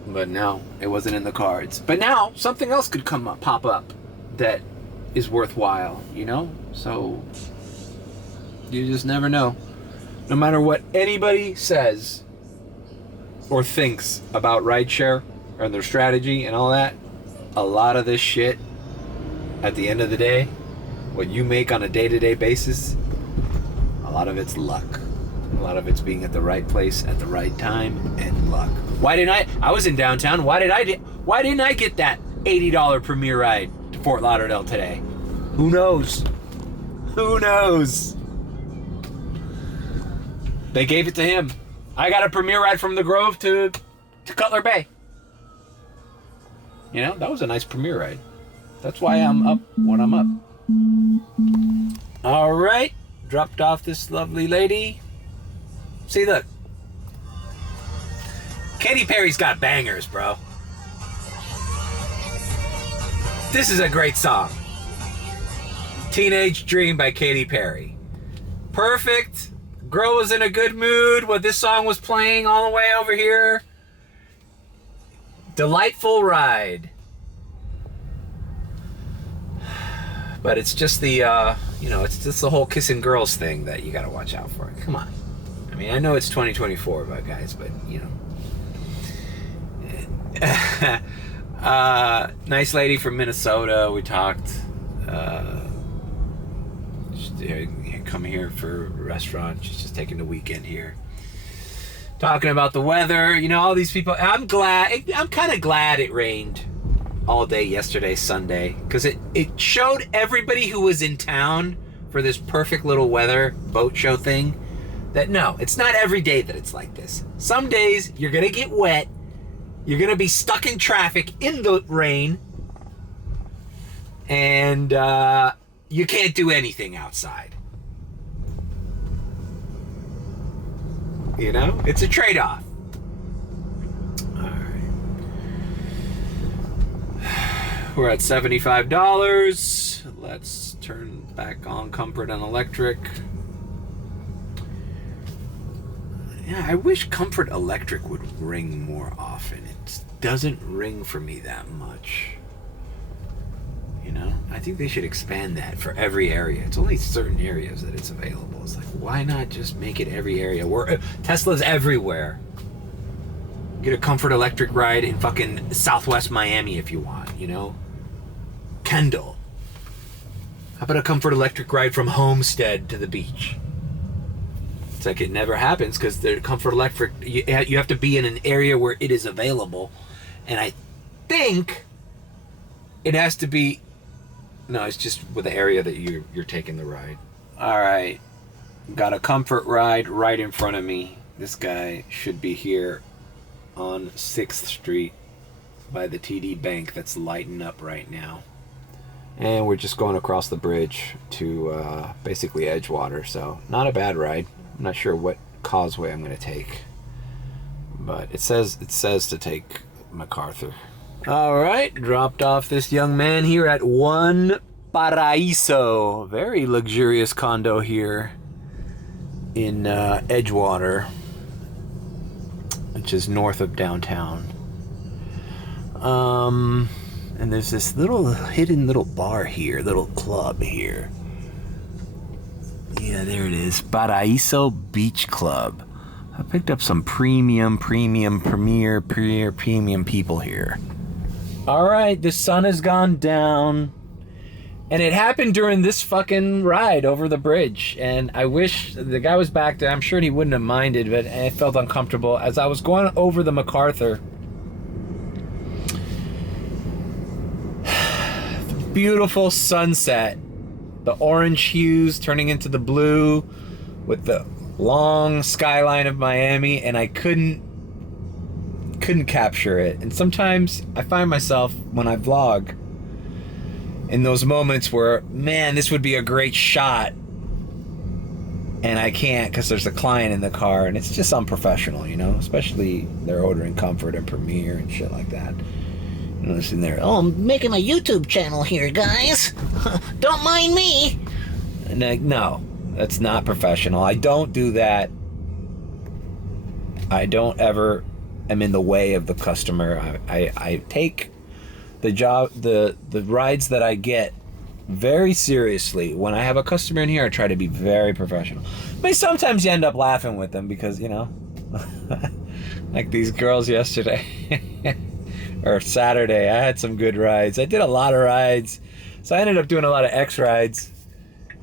But no, it wasn't in the cards. But now something else could pop up that is worthwhile, So you just never know. No matter what anybody says or thinks about rideshare and their strategy and all that, a lot of this shit, at the end of the day, what you make on a day-to-day basis, a lot of it's luck. A lot of it's being at the right place at the right time and luck. Why didn't I was in downtown. Why didn't I get that $80 Premier ride to Fort Lauderdale today? Who knows? Who knows? They gave it to him. I got a Premier ride from the Grove to Cutler Bay. That was a nice Premier ride. That's why I'm up when I'm up. All right, dropped off this lovely lady. See, look. Katy Perry's got bangers, bro. This is a great song. Teenage Dream by Katy Perry. Perfect. Girl was in a good mood when this song was playing all the way over here. Delightful ride. But it's just the, it's just the whole kissing girls thing that you got to watch out for. Come on. I mean, I know it's 2024, but guys, but, nice lady from Minnesota. We talked. Come here for a restaurant. She's just taking the weekend here. Talking about the weather. All these people. I'm kind of glad it rained all day yesterday, Sunday, because it showed everybody who was in town for this perfect little weather boat show thing that no, it's not every day that it's like this. Some days you're gonna get wet, you're gonna be stuck in traffic in the rain, and you can't do anything outside. It's a trade-off. We're at $75. Let's turn back on comfort and electric. Yeah, I wish comfort electric would ring more often. It doesn't ring for me that much. I think they should expand that for every area. It's only certain areas that it's available. It's like, why not just make it every area? Tesla's everywhere. Get a comfort electric ride in fucking Southwest Miami if you want, Kendall. How about a comfort electric ride from Homestead to the beach? It's like it never happens because the comfort electric, you have to be in an area where it is available. And I think it has to be, no, it's just with the area that you're taking the ride. All right, got a comfort ride right in front of me. This guy should be here on 6th Street by the TD Bank that's lighting up right now. And we're just going across the bridge to basically Edgewater, so not a bad ride. I'm not sure what causeway I'm going to take, but it says to take MacArthur. All right, dropped off this young man here at One Paraíso. Very luxurious condo here in Edgewater, which is north of downtown. And there's this hidden little bar here, little club here. Yeah, there it is. Paraíso Beach Club. I picked up some premium people here. All right, the sun has gone down. And it happened during this fucking ride over the bridge. And I wish the guy was back there. I'm sure he wouldn't have minded, but I felt uncomfortable. As I was going over the MacArthur, beautiful sunset, the orange hues turning into the blue with the long skyline of Miami, and I couldn't capture it. And sometimes I find myself when I vlog in those moments where, man, this would be a great shot, and I can't because there's a client in the car, and it's just unprofessional, especially they're ordering comfort and Premiere and shit like that. Listen there. Oh, I'm making my YouTube channel here, guys. Don't mind me. And no, that's not professional. I don't do that. I don't ever am in the way of the customer. I take the job, the rides that I get very seriously. When I have a customer in here, I try to be very professional. But sometimes you end up laughing with them because, like these girls yesterday. Or Saturday, I had some good rides. I did a lot of rides, so I ended up doing a lot of X rides,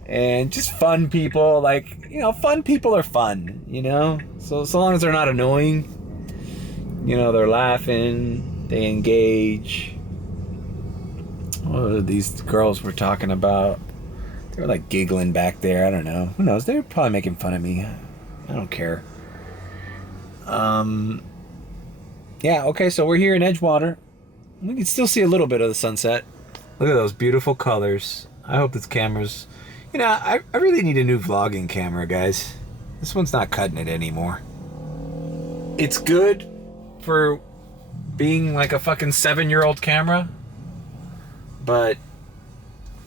and just fun people. Like, fun people are fun, so long as they're not annoying, they're laughing, they engage. What are these girls were talking about? They were like giggling back there. I don't know, who knows, they're probably making fun of me. I don't care. Yeah, okay, so we're here in Edgewater. We can still see a little bit of the sunset. Look at those beautiful colors. I hope this camera's... I really need a new vlogging camera, guys. This one's not cutting it anymore. It's good for being like a fucking 7-year-old camera, but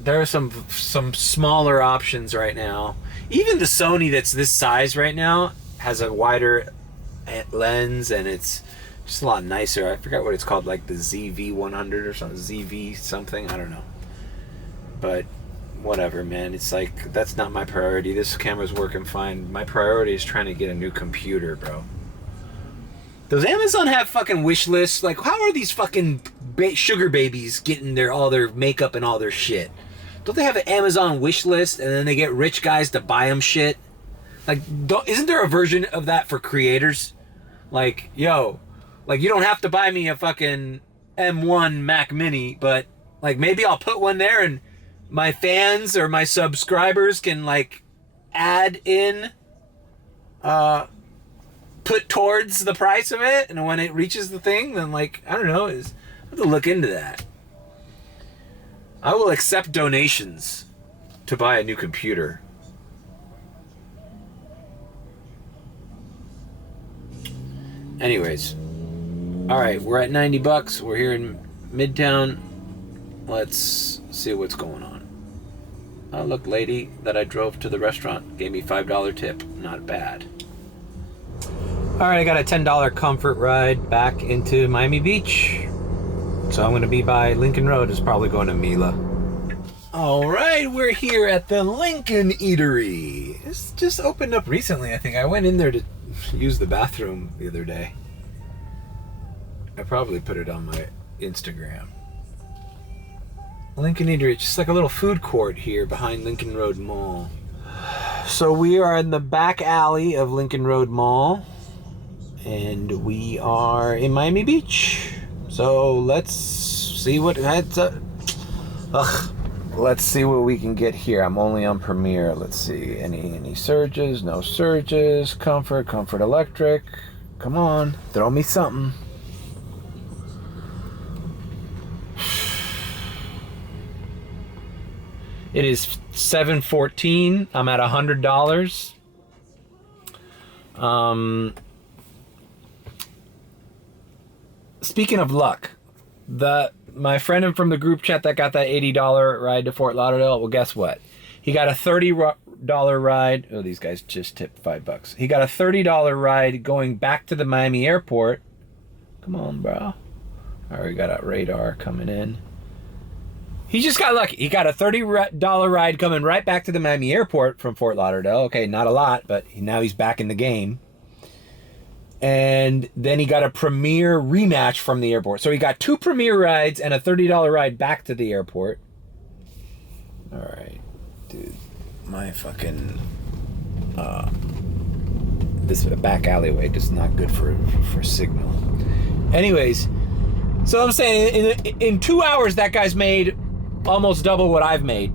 there are some smaller options right now. Even the Sony that's this size right now has a wider lens, and it's just a lot nicer. I forgot what it's called, like the ZV100 or something, ZV something, I don't know. But whatever, man. It's like, that's not my priority. This camera's working fine. My priority is trying to get a new computer, bro. Does Amazon have fucking wish lists? Like, how are these fucking sugar babies getting all their makeup and all their shit? Don't they have an Amazon wish list and then they get rich guys to buy them shit? Like, isn't there a version of that for creators? Like, yo, like, you don't have to buy me a fucking M1 Mac Mini, but like, maybe I'll put one there and my fans or my subscribers can like add in, put towards the price of it, and when it reaches the thing, then like, I don't know, I have to look into that. I will accept donations to buy a new computer. Anyways, all right, we're at $90. We're here in Midtown. Let's see what's going on. Oh, look, lady that I drove to the restaurant gave me $5 tip. Not bad. All right, I got a $10 comfort ride back into Miami Beach. So I'm going to be by Lincoln Road. It's probably going to Mila. All right, we're here at the Lincoln Eatery. It's just opened up recently, I think. I went in there to use the bathroom the other day. I probably put it on my Instagram. Lincoln Eatery, it's just like a little food court here behind Lincoln Road Mall. So we are in the back alley of Lincoln Road Mall, and we are in Miami Beach. So let's see what let's see what we can get here. I'm only on Premiere. Let's see. Any surges? No surges. Comfort electric. Come on, throw me something. It is 7:14. I'm at $100. Speaking of luck, my friend from the group chat that got that $80 ride to Fort Lauderdale, well, guess what? He got a $30 ride. Oh, these guys just tipped $5. He got a $30 ride going back to the Miami airport. Come on, bro. All right, we got a radar coming in. He just got lucky. He got a $30 ride coming right back to the Miami airport from Fort Lauderdale. Okay, not a lot, but now he's back in the game. And then he got a Premier rematch from the airport. So he got 2 Premier rides and a $30 ride back to the airport. All right, dude. My fucking... this back alleyway just not good for signal. Anyways, so I'm saying in 2 hours that guy's made almost double what I've made,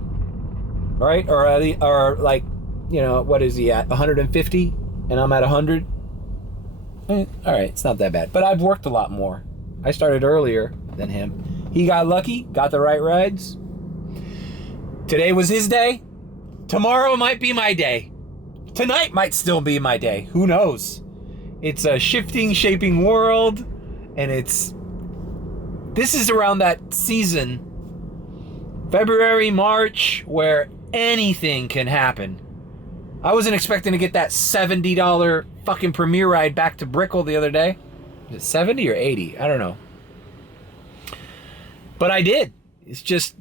right? Or like, you know, what is he at? 150, and I'm at 100. All right, it's not that bad, but I've worked a lot more. I started earlier than him. He got lucky, got the right rides. Today was his day. Tomorrow might be my day. Tonight might still be my day. Who knows? It's a shifting, shaping world, and this is around that season, February, March, where anything can happen. I wasn't expecting to get that $70 fucking Premier ride back to Brickell the other day. Is it 70 or 80? I don't know. But I did. It's just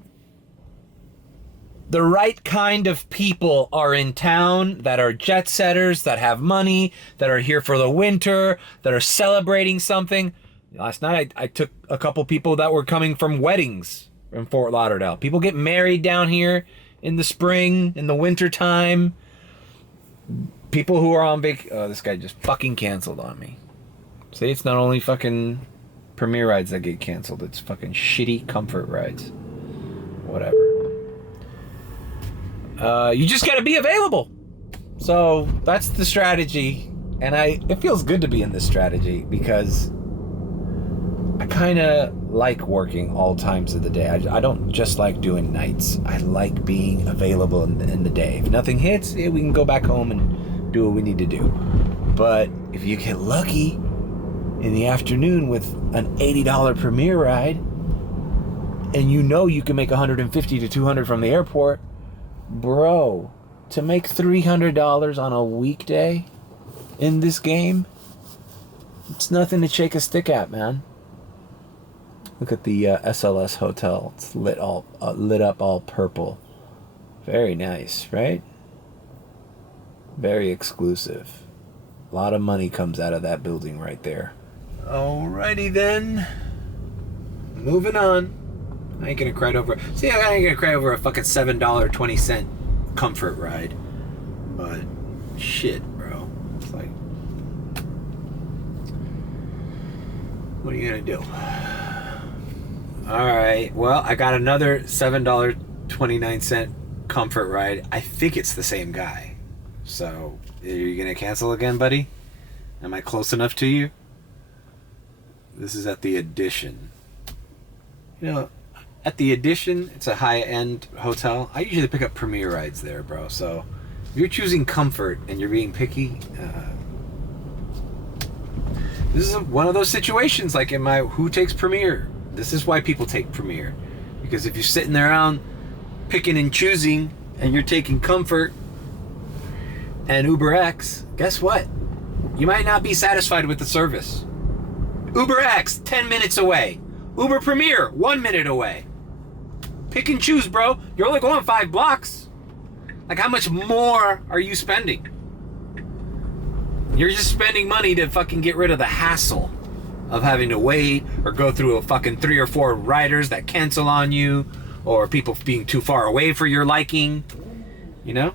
the right kind of people are in town that are jet setters, that have money, that are here for the winter, that are celebrating something. Last night I took a couple people that were coming from weddings in Fort Lauderdale. People get married down here in the spring, in the winter time. People who are on oh, this guy just fucking canceled on me. See, it's not only fucking Premier rides that get canceled, it's fucking shitty comfort rides. Whatever. You just gotta be available. So that's the strategy, and it feels good to be in this strategy because I kind of like working all times of the day. I don't just like doing nights. I like being available in the day. If nothing hits, we can go back home and do what we need to do. But if you get lucky in the afternoon with an $80 Premier ride, and you know you can make $150 to $200 from the airport, bro, to make $300 on a weekday in this game, it's nothing to shake a stick at, man. Look at the SLS hotel. It's lit up all purple. Very nice, right? Very exclusive. A lot of money comes out of that building right there. Alrighty then. Moving on. I ain't gonna cry over... See, I ain't gonna cry over a fucking $7.20 comfort ride. But, shit, bro. It's like... What are you gonna do? Alright, well, I got another $7.29 comfort ride. I think it's the same guy. So, are you gonna cancel again, buddy? Am I close enough to you? This is at the Edition. You know, at the Edition, it's a high-end hotel. I usually pick up Premier rides there, bro. So, if you're choosing comfort and you're being picky, this is one of those situations like in my Who Takes Premier? This is why people take Premier. Because if you're sitting there around picking and choosing and you're taking comfort and UberX, guess what? You might not be satisfied with the service. UberX, 10 minutes away. Uber Premier, 1 minute away. Pick and choose, bro. You're only going 5 blocks. Like, how much more are you spending? You're just spending money to fucking get rid of the hassle of having to wait or go through a fucking 3 or 4 riders that cancel on you, or people being too far away for your liking, you know?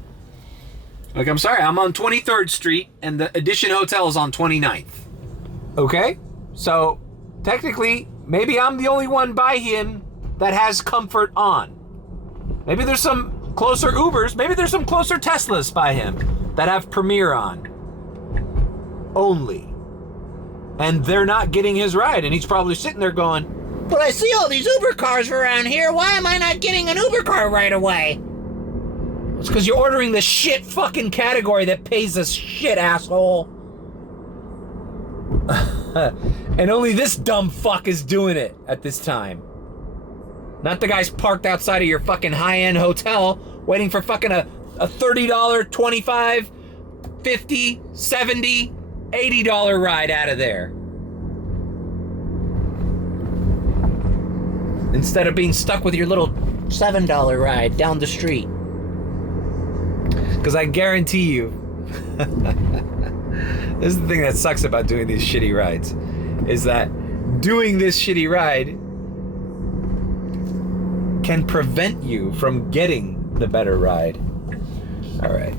Like, I'm sorry, I'm on 23rd Street and the Edition Hotel is on 29th. Okay? So, technically, maybe I'm the only one by him that has comfort on. Maybe there's some closer Ubers, maybe there's some closer Teslas by him that have Premier on. Only. And they're not getting his ride, and he's probably sitting there going, but I see all these Uber cars around here, why am I not getting an Uber car right away? It's because you're ordering the shit fucking category that pays us shit, asshole. And only this dumb fuck is doing it at this time. Not the guys parked outside of your fucking high-end hotel waiting for fucking a $30, $25, $50, $70, $80 ride out of there. Instead of being stuck with your little $7 ride down the street. Because I guarantee you, this is the thing that sucks about doing these shitty rides, is that doing this shitty ride can prevent you from getting the better ride. All right.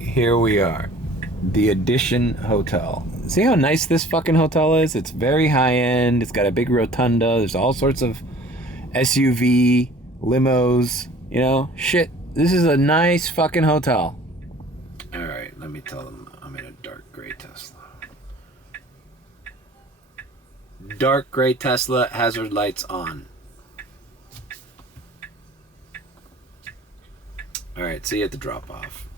Here we are. The Edition Hotel. See how nice this fucking hotel is? It's very high end. It's got a big rotunda. There's all sorts of SUV, limos, you know, shit. This is a nice fucking hotel. All right, let me tell them I'm in a dark gray Tesla. Dark gray Tesla, hazard lights on. All right, see you at the drop off.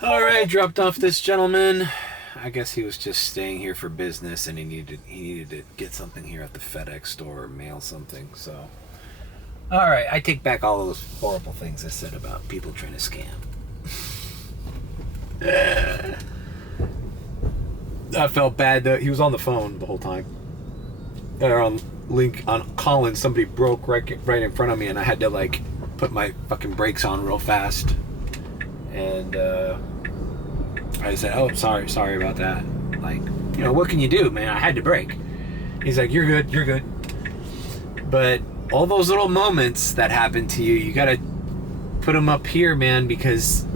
All right, dropped off this gentleman. I guess he was just staying here for business, and he needed to get something here at the FedEx store or mail something. So, all right, I take back all those horrible things I said about people trying to scam. I felt bad that he was on the phone the whole time. Or on Collins, somebody broke right in front of me, and I had to like put my fucking brakes on real fast. And I said, "Oh, sorry about that. Like, you know, what can you do, man? I had to brake." He's like, "You're good." But all those little moments that happen to you, you gotta put them up here, man, because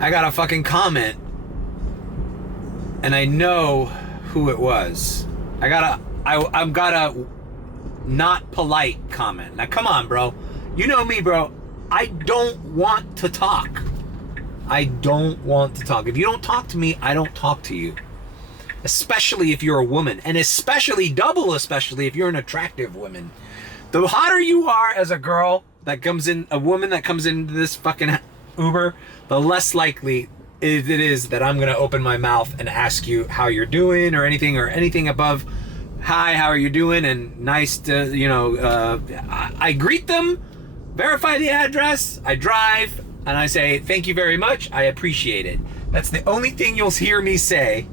I got a fucking comment, and I know who it was. I've got a not polite comment. Now, come on, bro. You know me, bro. I don't want to talk. If you don't talk to me, I don't talk to you. Especially if you're a woman. And especially if you're an attractive woman. The hotter you are as a girl a woman that comes into this fucking Uber, the less likely it is that I'm going to open my mouth and ask you how you're doing or anything above, "Hi, how are you doing?" and nice to, you know, I greet them, verify the address, I drive, and I say, "Thank you very much, I appreciate it." That's the only thing you'll hear me say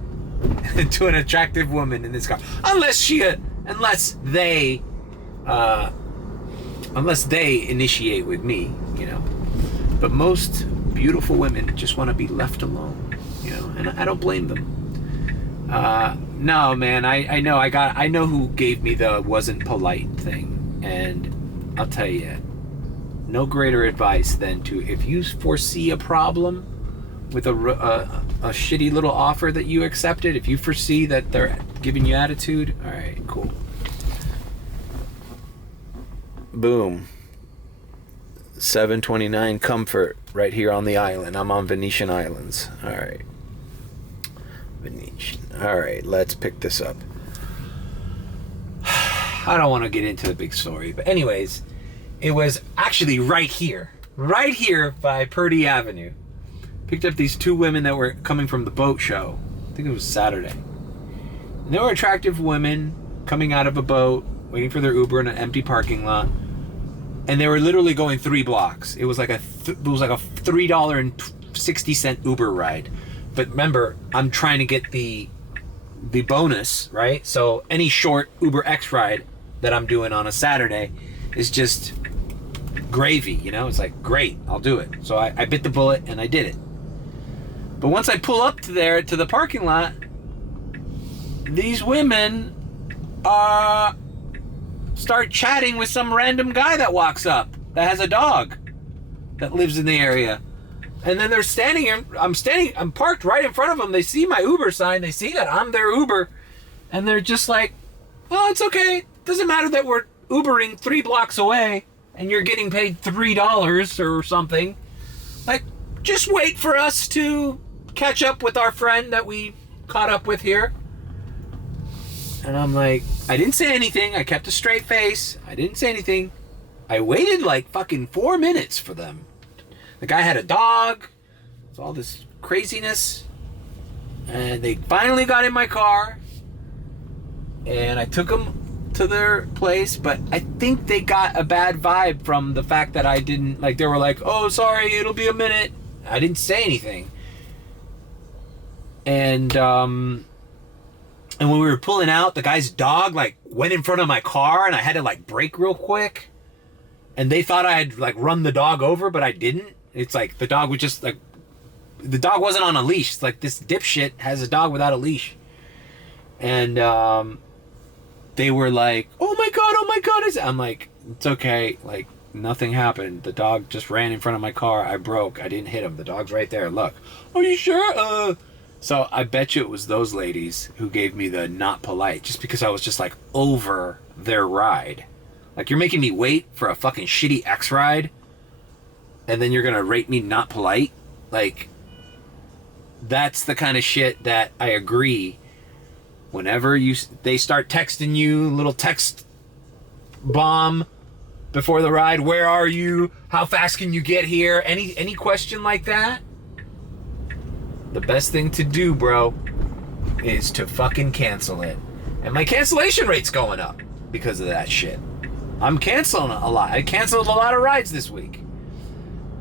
to an attractive woman in this car. Unless they Unless they initiate with me, you know. But most beautiful women just want to be left alone, you know, and I don't blame them. No, man, I know who gave me the wasn't polite thing, and I'll tell you, no greater advice than to, if you foresee a problem with a shitty little offer that you accepted, if you foresee that they're giving you attitude, all right, cool. Boom. 729 Comfort right here on the island. I'm on Venetian Islands. All right. Venetian. All right, let's pick this up. I don't want to get into the big story, but anyways, it was actually right here by Purdy Avenue. Picked up these two women that were coming from the boat show. I think it was Saturday. And they were attractive women coming out of a boat, waiting for their Uber in an empty parking lot. And they were literally going 3 blocks. It was like a $3.60 Uber ride. But remember, I'm trying to get the bonus, right? So any short Uber X ride that I'm doing on a Saturday is just gravy, you know? It's like, great, I'll do it. So I bit the bullet and I did it. But once I pull up to the parking lot, these women start chatting with some random guy that walks up that has a dog that lives in the area. And then they're standing here. I'm parked right in front of them. They see my Uber sign. They see that I'm their Uber. And they're just like, oh, it's okay. Doesn't matter that we're Ubering 3 blocks away and you're getting paid $3 or something. Like, just wait for us to catch up with our friend that we caught up with here. And I'm like, I didn't say anything. I kept a straight face. I didn't say anything. I waited like fucking 4 minutes for them. The guy had a dog. It's all this craziness. And they finally got in my car. And I took them to their place. But I think they got a bad vibe from the fact that I didn't, like, they were like, oh, sorry, it'll be a minute. I didn't say anything. And when we were pulling out, the guy's dog, like, went in front of my car, and I had to, like, brake real quick. And they thought I had, like, run the dog over, but I didn't. It's like, the dog was just, like, the dog wasn't on a leash. It's like, this dipshit has a dog without a leash. And they were like, oh my God. I'm like, it's okay. Like, nothing happened. The dog just ran in front of my car. I broke. I didn't hit him. The dog's right there. Look. Are you sure? So I bet you it was those ladies who gave me the not polite, just because I was just like over their ride. Like, you're making me wait for a fucking shitty X ride, and then you're gonna rate me not polite? Like, that's the kind of shit that I agree. Whenever they start texting you, little text bomb before the ride, where are you? How fast can you get here? Any question like that? The best thing to do, bro, is to fucking cancel it. And my cancellation rate's going up because of that shit. I'm canceling a lot. I canceled a lot of rides this week.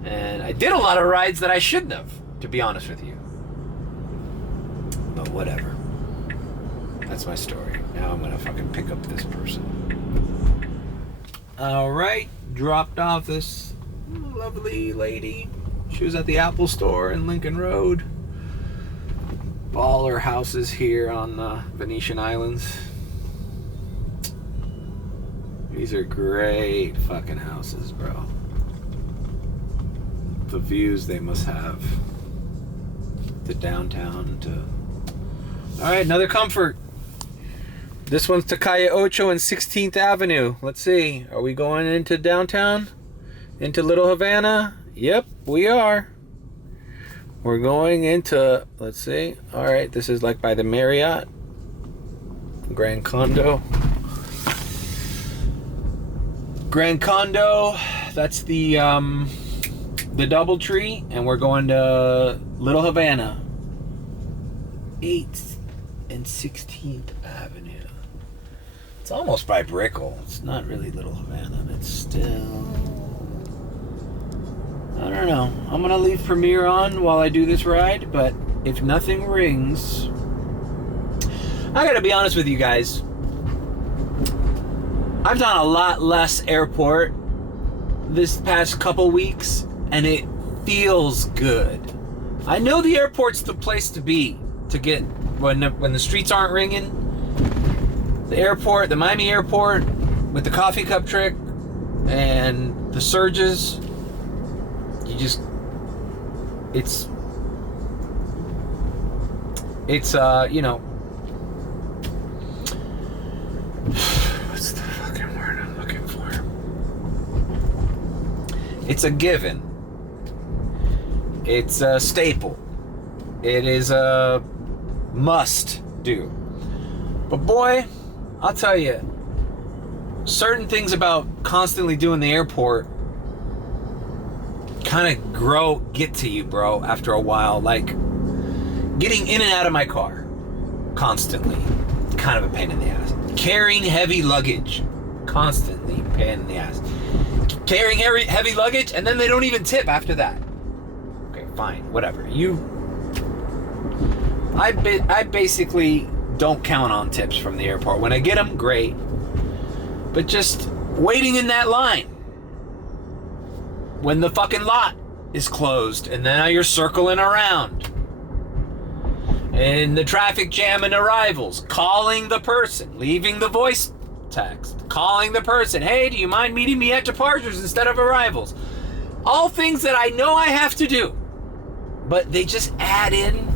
And I did a lot of rides that I shouldn't have, to be honest with you. But whatever. That's my story. Now I'm gonna fucking pick up this person. Alright, dropped off this lovely lady. She was at the Apple store in Lincoln Road. Baller houses here on the Venetian Islands. These are great fucking houses, bro. The views they must have to downtown. Alright, another comfort. This one's to Calle Ocho and 16th Avenue. Let's see. Are we going into downtown? Into Little Havana? Yep, we are. We're going into, let's see. Alright, this is like by the Marriott. Grand Condo. Grand Condo. That's the DoubleTree. And we're going to Little Havana. 8th and 16th Avenue. It's almost by Brickell. It's not really Little Havana. It's still... I don't know. I'm going to leave Premiere on while I do this ride, but if nothing rings... I got to be honest with you guys. I've done a lot less airport this past couple weeks, and it feels good. I know the airport's the place to be to get when the streets aren't ringing. The airport, the Miami airport, with the coffee cup trick and the surges, it's you know, what's the fucking word I'm looking for? It's a given. It's a staple. It is a must do. But boy, I'll tell you, certain things about constantly doing the airport kind of get to you, bro, after a while. Like, getting in and out of my car constantly, kind of a pain in the ass. Carrying heavy luggage, constantly pain in the ass. Carrying heavy luggage, and then they don't even tip after that. Okay, fine, whatever. I basically don't count on tips from the airport. When I get them, great. But just waiting in that line when the fucking lot is closed, and then now you're circling around. And the traffic jam and arrivals, calling the person, leaving the voice text, calling the person, hey, do you mind meeting me at departures instead of arrivals? All things that I know I have to do. But they just add in,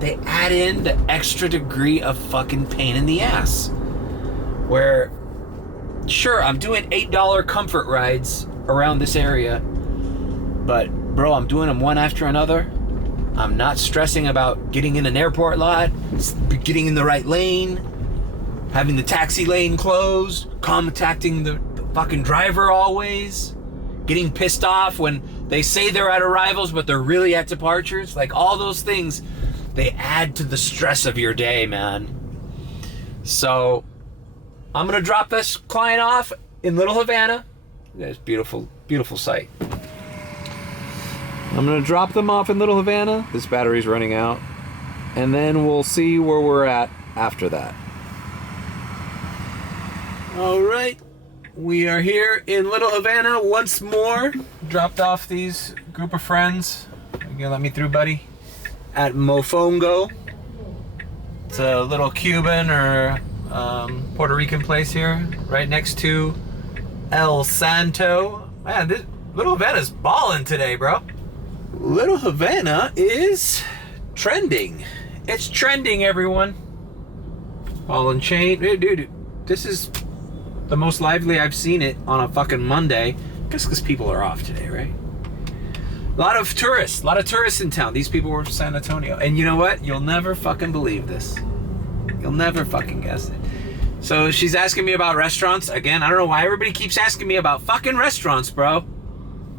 they add in the extra degree of fucking pain in the ass. Where, sure, I'm doing $8 comfort rides around this area, but bro, I'm doing them one after another. I'm not stressing about getting in an airport lot, getting in the right lane, having the taxi lane closed, contacting the fucking driver always, getting pissed off when they say they're at arrivals but they're really at departures. Like, all those things, they add to the stress of your day, man. So I'm gonna drop this client off in Little Havana. It's beautiful, beautiful sight. I'm gonna drop them off in Little Havana. This battery's running out. And then we'll see where we're at after that. All right, we are here in Little Havana once more. Dropped off these group of friends. You gonna let me through, buddy? At Mofongo. It's a little Cuban or Puerto Rican place here, right next to El Santo. Man, this Little Havana's balling today, bro. Little Havana is trending. It's trending, everyone. Ball and chain. Dude, this is the most lively I've seen it on a fucking Monday. I guess because people are off today, right? A lot of tourists in town. These people were from San Antonio. And you know what? You'll never fucking believe this. You'll never fucking guess it. So she's asking me about restaurants. Again, I don't know why everybody keeps asking me about fucking restaurants, bro.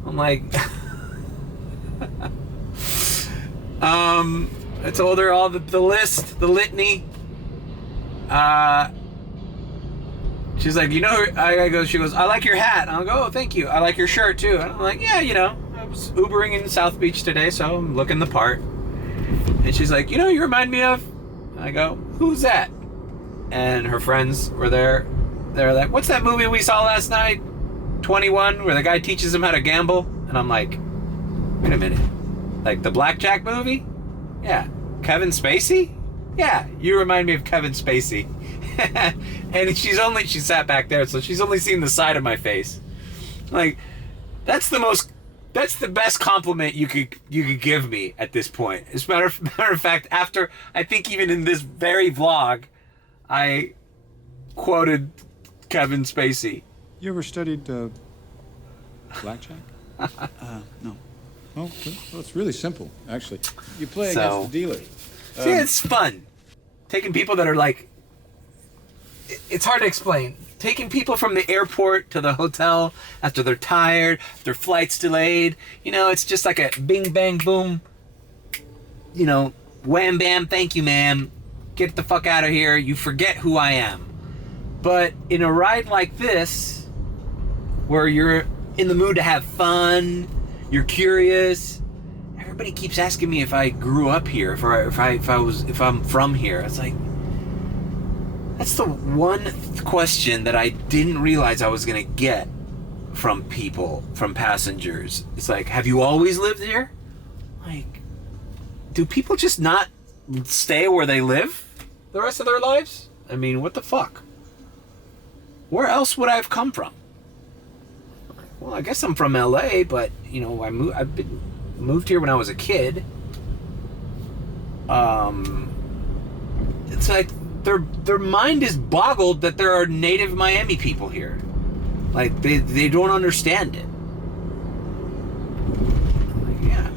I'm like... I told her all the list, the litany. She's like, you know, she goes, I like your hat. And I'll go, oh, thank you. I like your shirt too. And I'm like, yeah, you know, I was Ubering in South Beach today, so I'm looking the part. And she's like, you know, you remind me of? And I go, who's that? And her friends were there. They're like, what's that movie we saw last night? 21, where the guy teaches him how to gamble? And I'm like, wait a minute. Like the blackjack movie? Yeah. Kevin Spacey? Yeah, you remind me of Kevin Spacey. And she sat back there, so she's only seen the side of my face. Like, that's the best compliment you could give me at this point. As a matter of fact, after, I think even in this very vlog, I quoted Kevin Spacey. You ever studied blackjack? No. Oh, well, it's really simple, actually. You play against the dealer. See, it's fun. Taking people that are like... It's hard to explain. Taking people from the airport to the hotel after they're tired, their flight's delayed. You know, it's just like a bing, bang, boom. You know, wham, bam, thank you, ma'am. Get the fuck out of here. You forget who I am. But in a ride like this, where you're in the mood to have fun, you're curious. Everybody keeps asking me if I grew up here, if I'm from here. It's like, That's the one question that I didn't realize I was gonna get from people, from passengers. It's like, have you always lived here? Like, do people just not stay where they live the rest of their lives? I mean, what the fuck? Where else would I have come from? Well, I guess I'm from LA, but you know, I've moved here when I was a kid. It's like their mind is boggled that there are native Miami people here. Like they don't understand it. Like, yeah.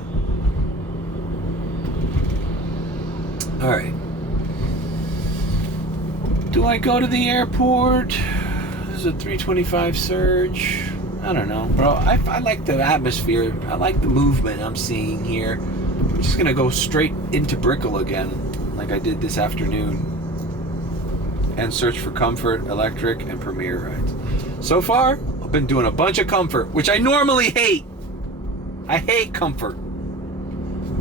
All right. Do I go to the airport? This is a 325 surge. I don't know, bro. I like the atmosphere. I like the movement I'm seeing here. I'm just gonna go straight into Brickell again, like I did this afternoon, and search for comfort, electric, and premier rides. So far, I've been doing a bunch of comfort, which I normally hate. I hate comfort.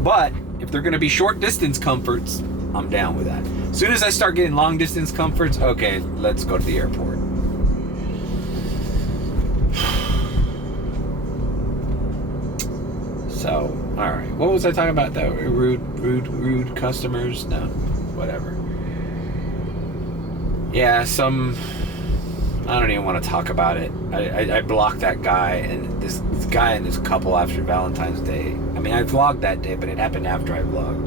But if they're gonna be short distance comforts, I'm down with that. As soon as I start getting long distance comforts, okay, let's go to the airport. So, all right. What was I talking about? That rude customers? No, whatever. Yeah, I don't even want to talk about it. I blocked that guy and this guy and this couple after Valentine's Day. I mean, I vlogged that day, but it happened after I vlogged.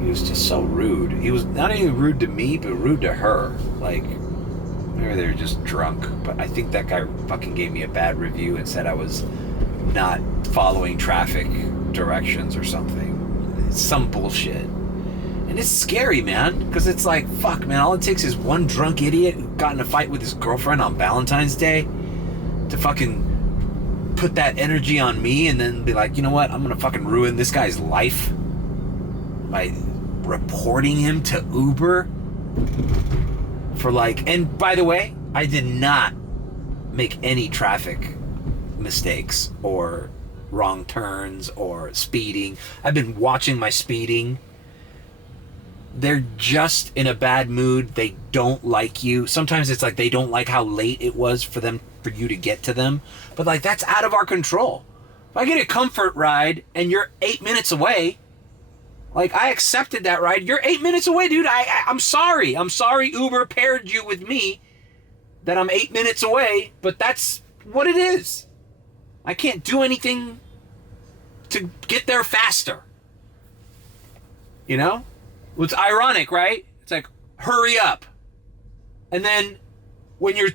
He was just so rude. He was not even rude to me, but rude to her. Like, maybe they were just drunk. But I think that guy fucking gave me a bad review and said I was not following traffic directions or something. It's some bullshit. And it's scary, man, because it's like, fuck, man, all it takes is one drunk idiot who got in a fight with his girlfriend on Valentine's Day to fucking put that energy on me and then be like, you know what, I'm gonna fucking ruin this guy's life by reporting him to Uber for like, and by the way, I did not make any traffic mistakes or wrong turns or speeding. I've been watching my speeding. They're just in a bad mood. They don't like you. Sometimes it's like they don't like how late it was for you to get to them. But like, that's out of our control. If I get a comfort ride and you're 8 minutes away, like, I accepted that ride. You're 8 minutes away, dude. I'm sorry. I'm sorry Uber paired you with me, that I'm 8 minutes away, but that's what it is. I can't do anything to get there faster. You know? Well, it's ironic, right? It's like, hurry up. And then when you're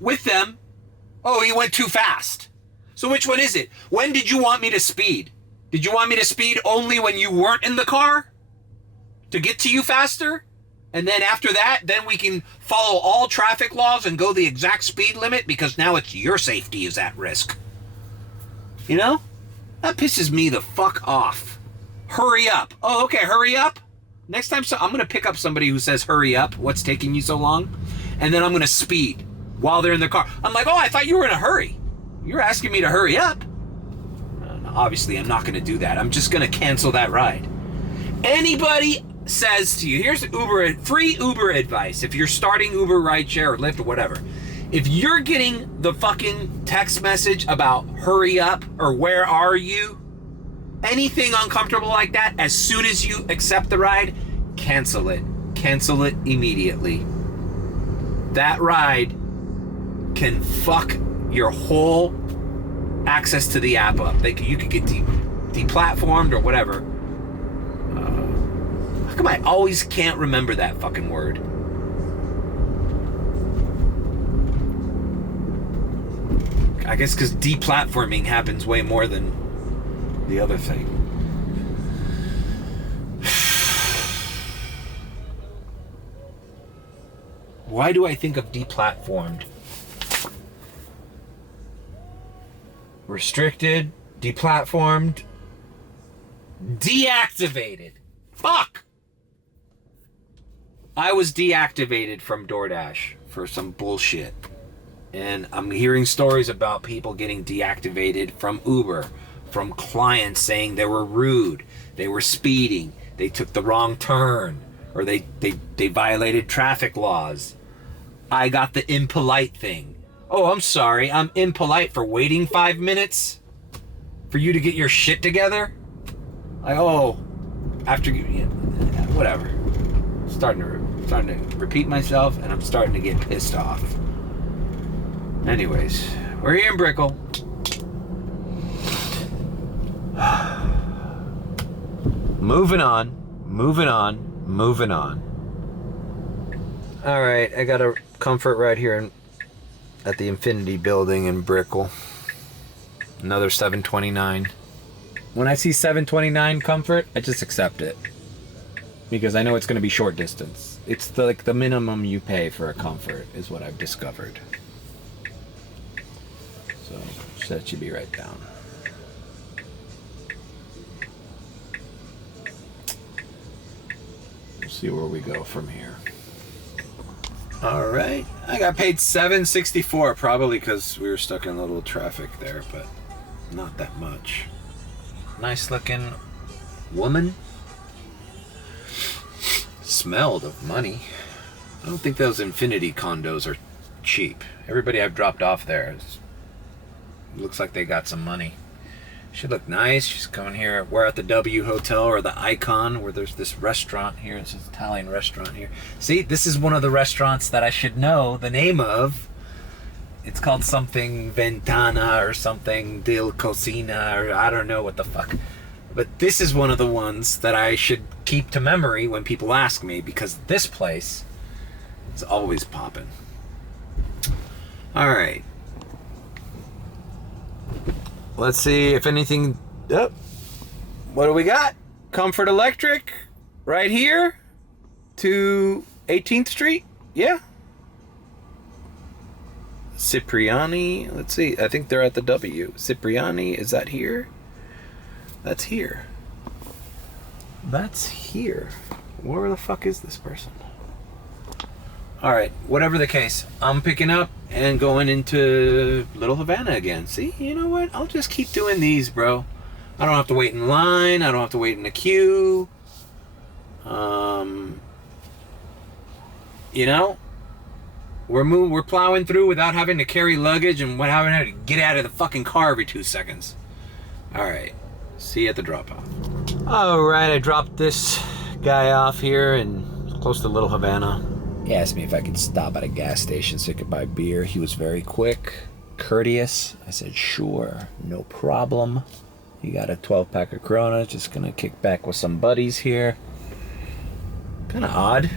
with them, oh, you went too fast. So which one is it? When did you want me to speed? Did you want me to speed only when you weren't in the car to get to you faster? And then after that, then we can follow all traffic laws and go the exact speed limit because now it's your safety is at risk. You know? That pisses me the fuck off. Hurry up. Oh, okay, hurry up. Next time, I'm going to pick up somebody who says, hurry up, what's taking you so long? And then I'm going to speed while they're in the car. I'm like, oh, I thought you were in a hurry. You're asking me to hurry up. Obviously, I'm not going to do that. I'm just going to cancel that ride. Anybody says to you, here's free Uber advice. If you're starting Uber, rideshare, or Lyft, or whatever. If you're getting the fucking text message about hurry up or where are you, anything uncomfortable like that, as soon as you accept the ride, cancel it. Cancel it immediately. That ride can fuck your whole access to the app up. You could get deplatformed or whatever. How come I always can't remember that fucking word? I guess because deplatforming happens way more than the other thing. Why do I think of deplatformed? Restricted, deplatformed, deactivated. Fuck! I was deactivated from DoorDash for some bullshit. And I'm hearing stories about people getting deactivated from Uber, from clients saying they were rude, they were speeding, they took the wrong turn, or they violated traffic laws. I got the impolite thing. Oh, I'm sorry, I'm impolite for waiting 5 minutes for you to get your shit together? Like, oh, after, you know, whatever. Starting to repeat myself, and I'm starting to get pissed off. Anyways, we're here in Brickell. Moving on. All right, I got a comfort right here at the Infinity Building in Brickell. Another $7.29. When I see $7.29 comfort, I just accept it, because I know it's going to be short distance. It's the minimum you pay for a comfort is what I've discovered. So that should be right down. We'll see where we go from here. All right, I got paid $7.64, probably because we were stuck in a little traffic there, but not that much. Nice looking woman. Smelled of money. I don't think those Infinity condos are cheap. Everybody I've dropped off there looks like they got some money. She looked nice. She's coming here. We're at the W Hotel, or the Icon, where there's this restaurant here. It's an Italian restaurant here. See, this is one of the restaurants that I should know the name of. It's called something Ventana or something Del Cocina, or I don't know what the fuck. But this is one of the ones that I should keep to memory when people ask me, because this place is always popping. All right. Let's see if anything. Oh, what do we got? Comfort Electric right here to 18th Street. Yeah. Cipriani. Let's see. I think they're at the W. Cipriani, is that here? That's here. That's here. Where the fuck is this person? All right, whatever the case, I'm picking up and going into Little Havana again. See, you know what? I'll just keep doing these, bro. I don't have to wait in line. I don't have to wait in a queue. You know, we're plowing through without having to carry luggage and having to get out of the fucking car every 2 seconds. All right, see you at the drop-off. All right, I dropped this guy off here in close to Little Havana. He asked me if I could stop at a gas station so he could buy beer. He was very quick, courteous. I said, sure, no problem. He got a 12-pack of Corona. Just gonna kick back with some buddies here. Kind of odd.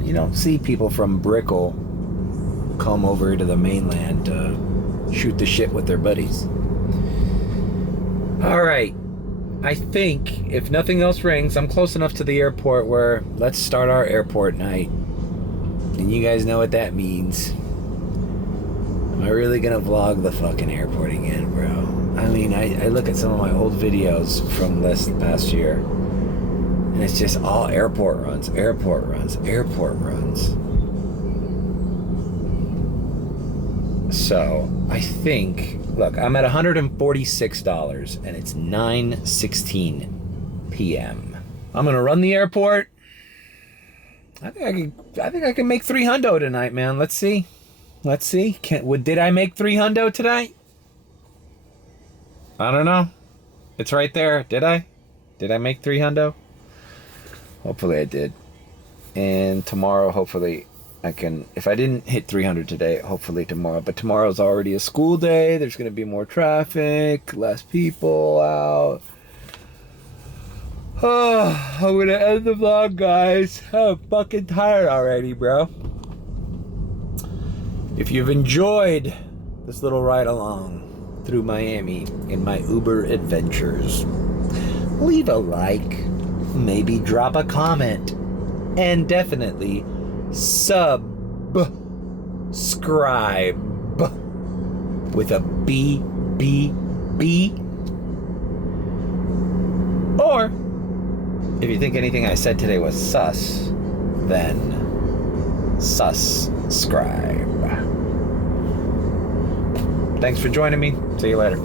You don't see people from Brickell come over to the mainland to shoot the shit with their buddies. All right. I think if nothing else rings, I'm close enough to the airport where let's start our airport night. And you guys know what that means. Am I really gonna vlog the fucking airport again, bro? I mean, I look at some of my old videos from this past year, and it's just all airport runs. So, I think, look, I'm at $146, and it's 9:16 p.m. I'm gonna run the airport. I think I can make $300 tonight, man. Let's see. Did I make $300 tonight? I don't know. It's right there. Did I make $300? Hopefully I did. And tomorrow, hopefully I can. If I didn't hit 300 today, hopefully tomorrow. But tomorrow's already a school day. There's gonna be more traffic, less people out. Oh, I'm gonna end the vlog, guys. I'm fucking tired already, bro. If you've enjoyed this little ride along through Miami in my Uber adventures, leave a like, maybe drop a comment, and definitely subscribe with a B. Or if you think anything I said today was sus, then subscribe. Thanks for joining me. See you later.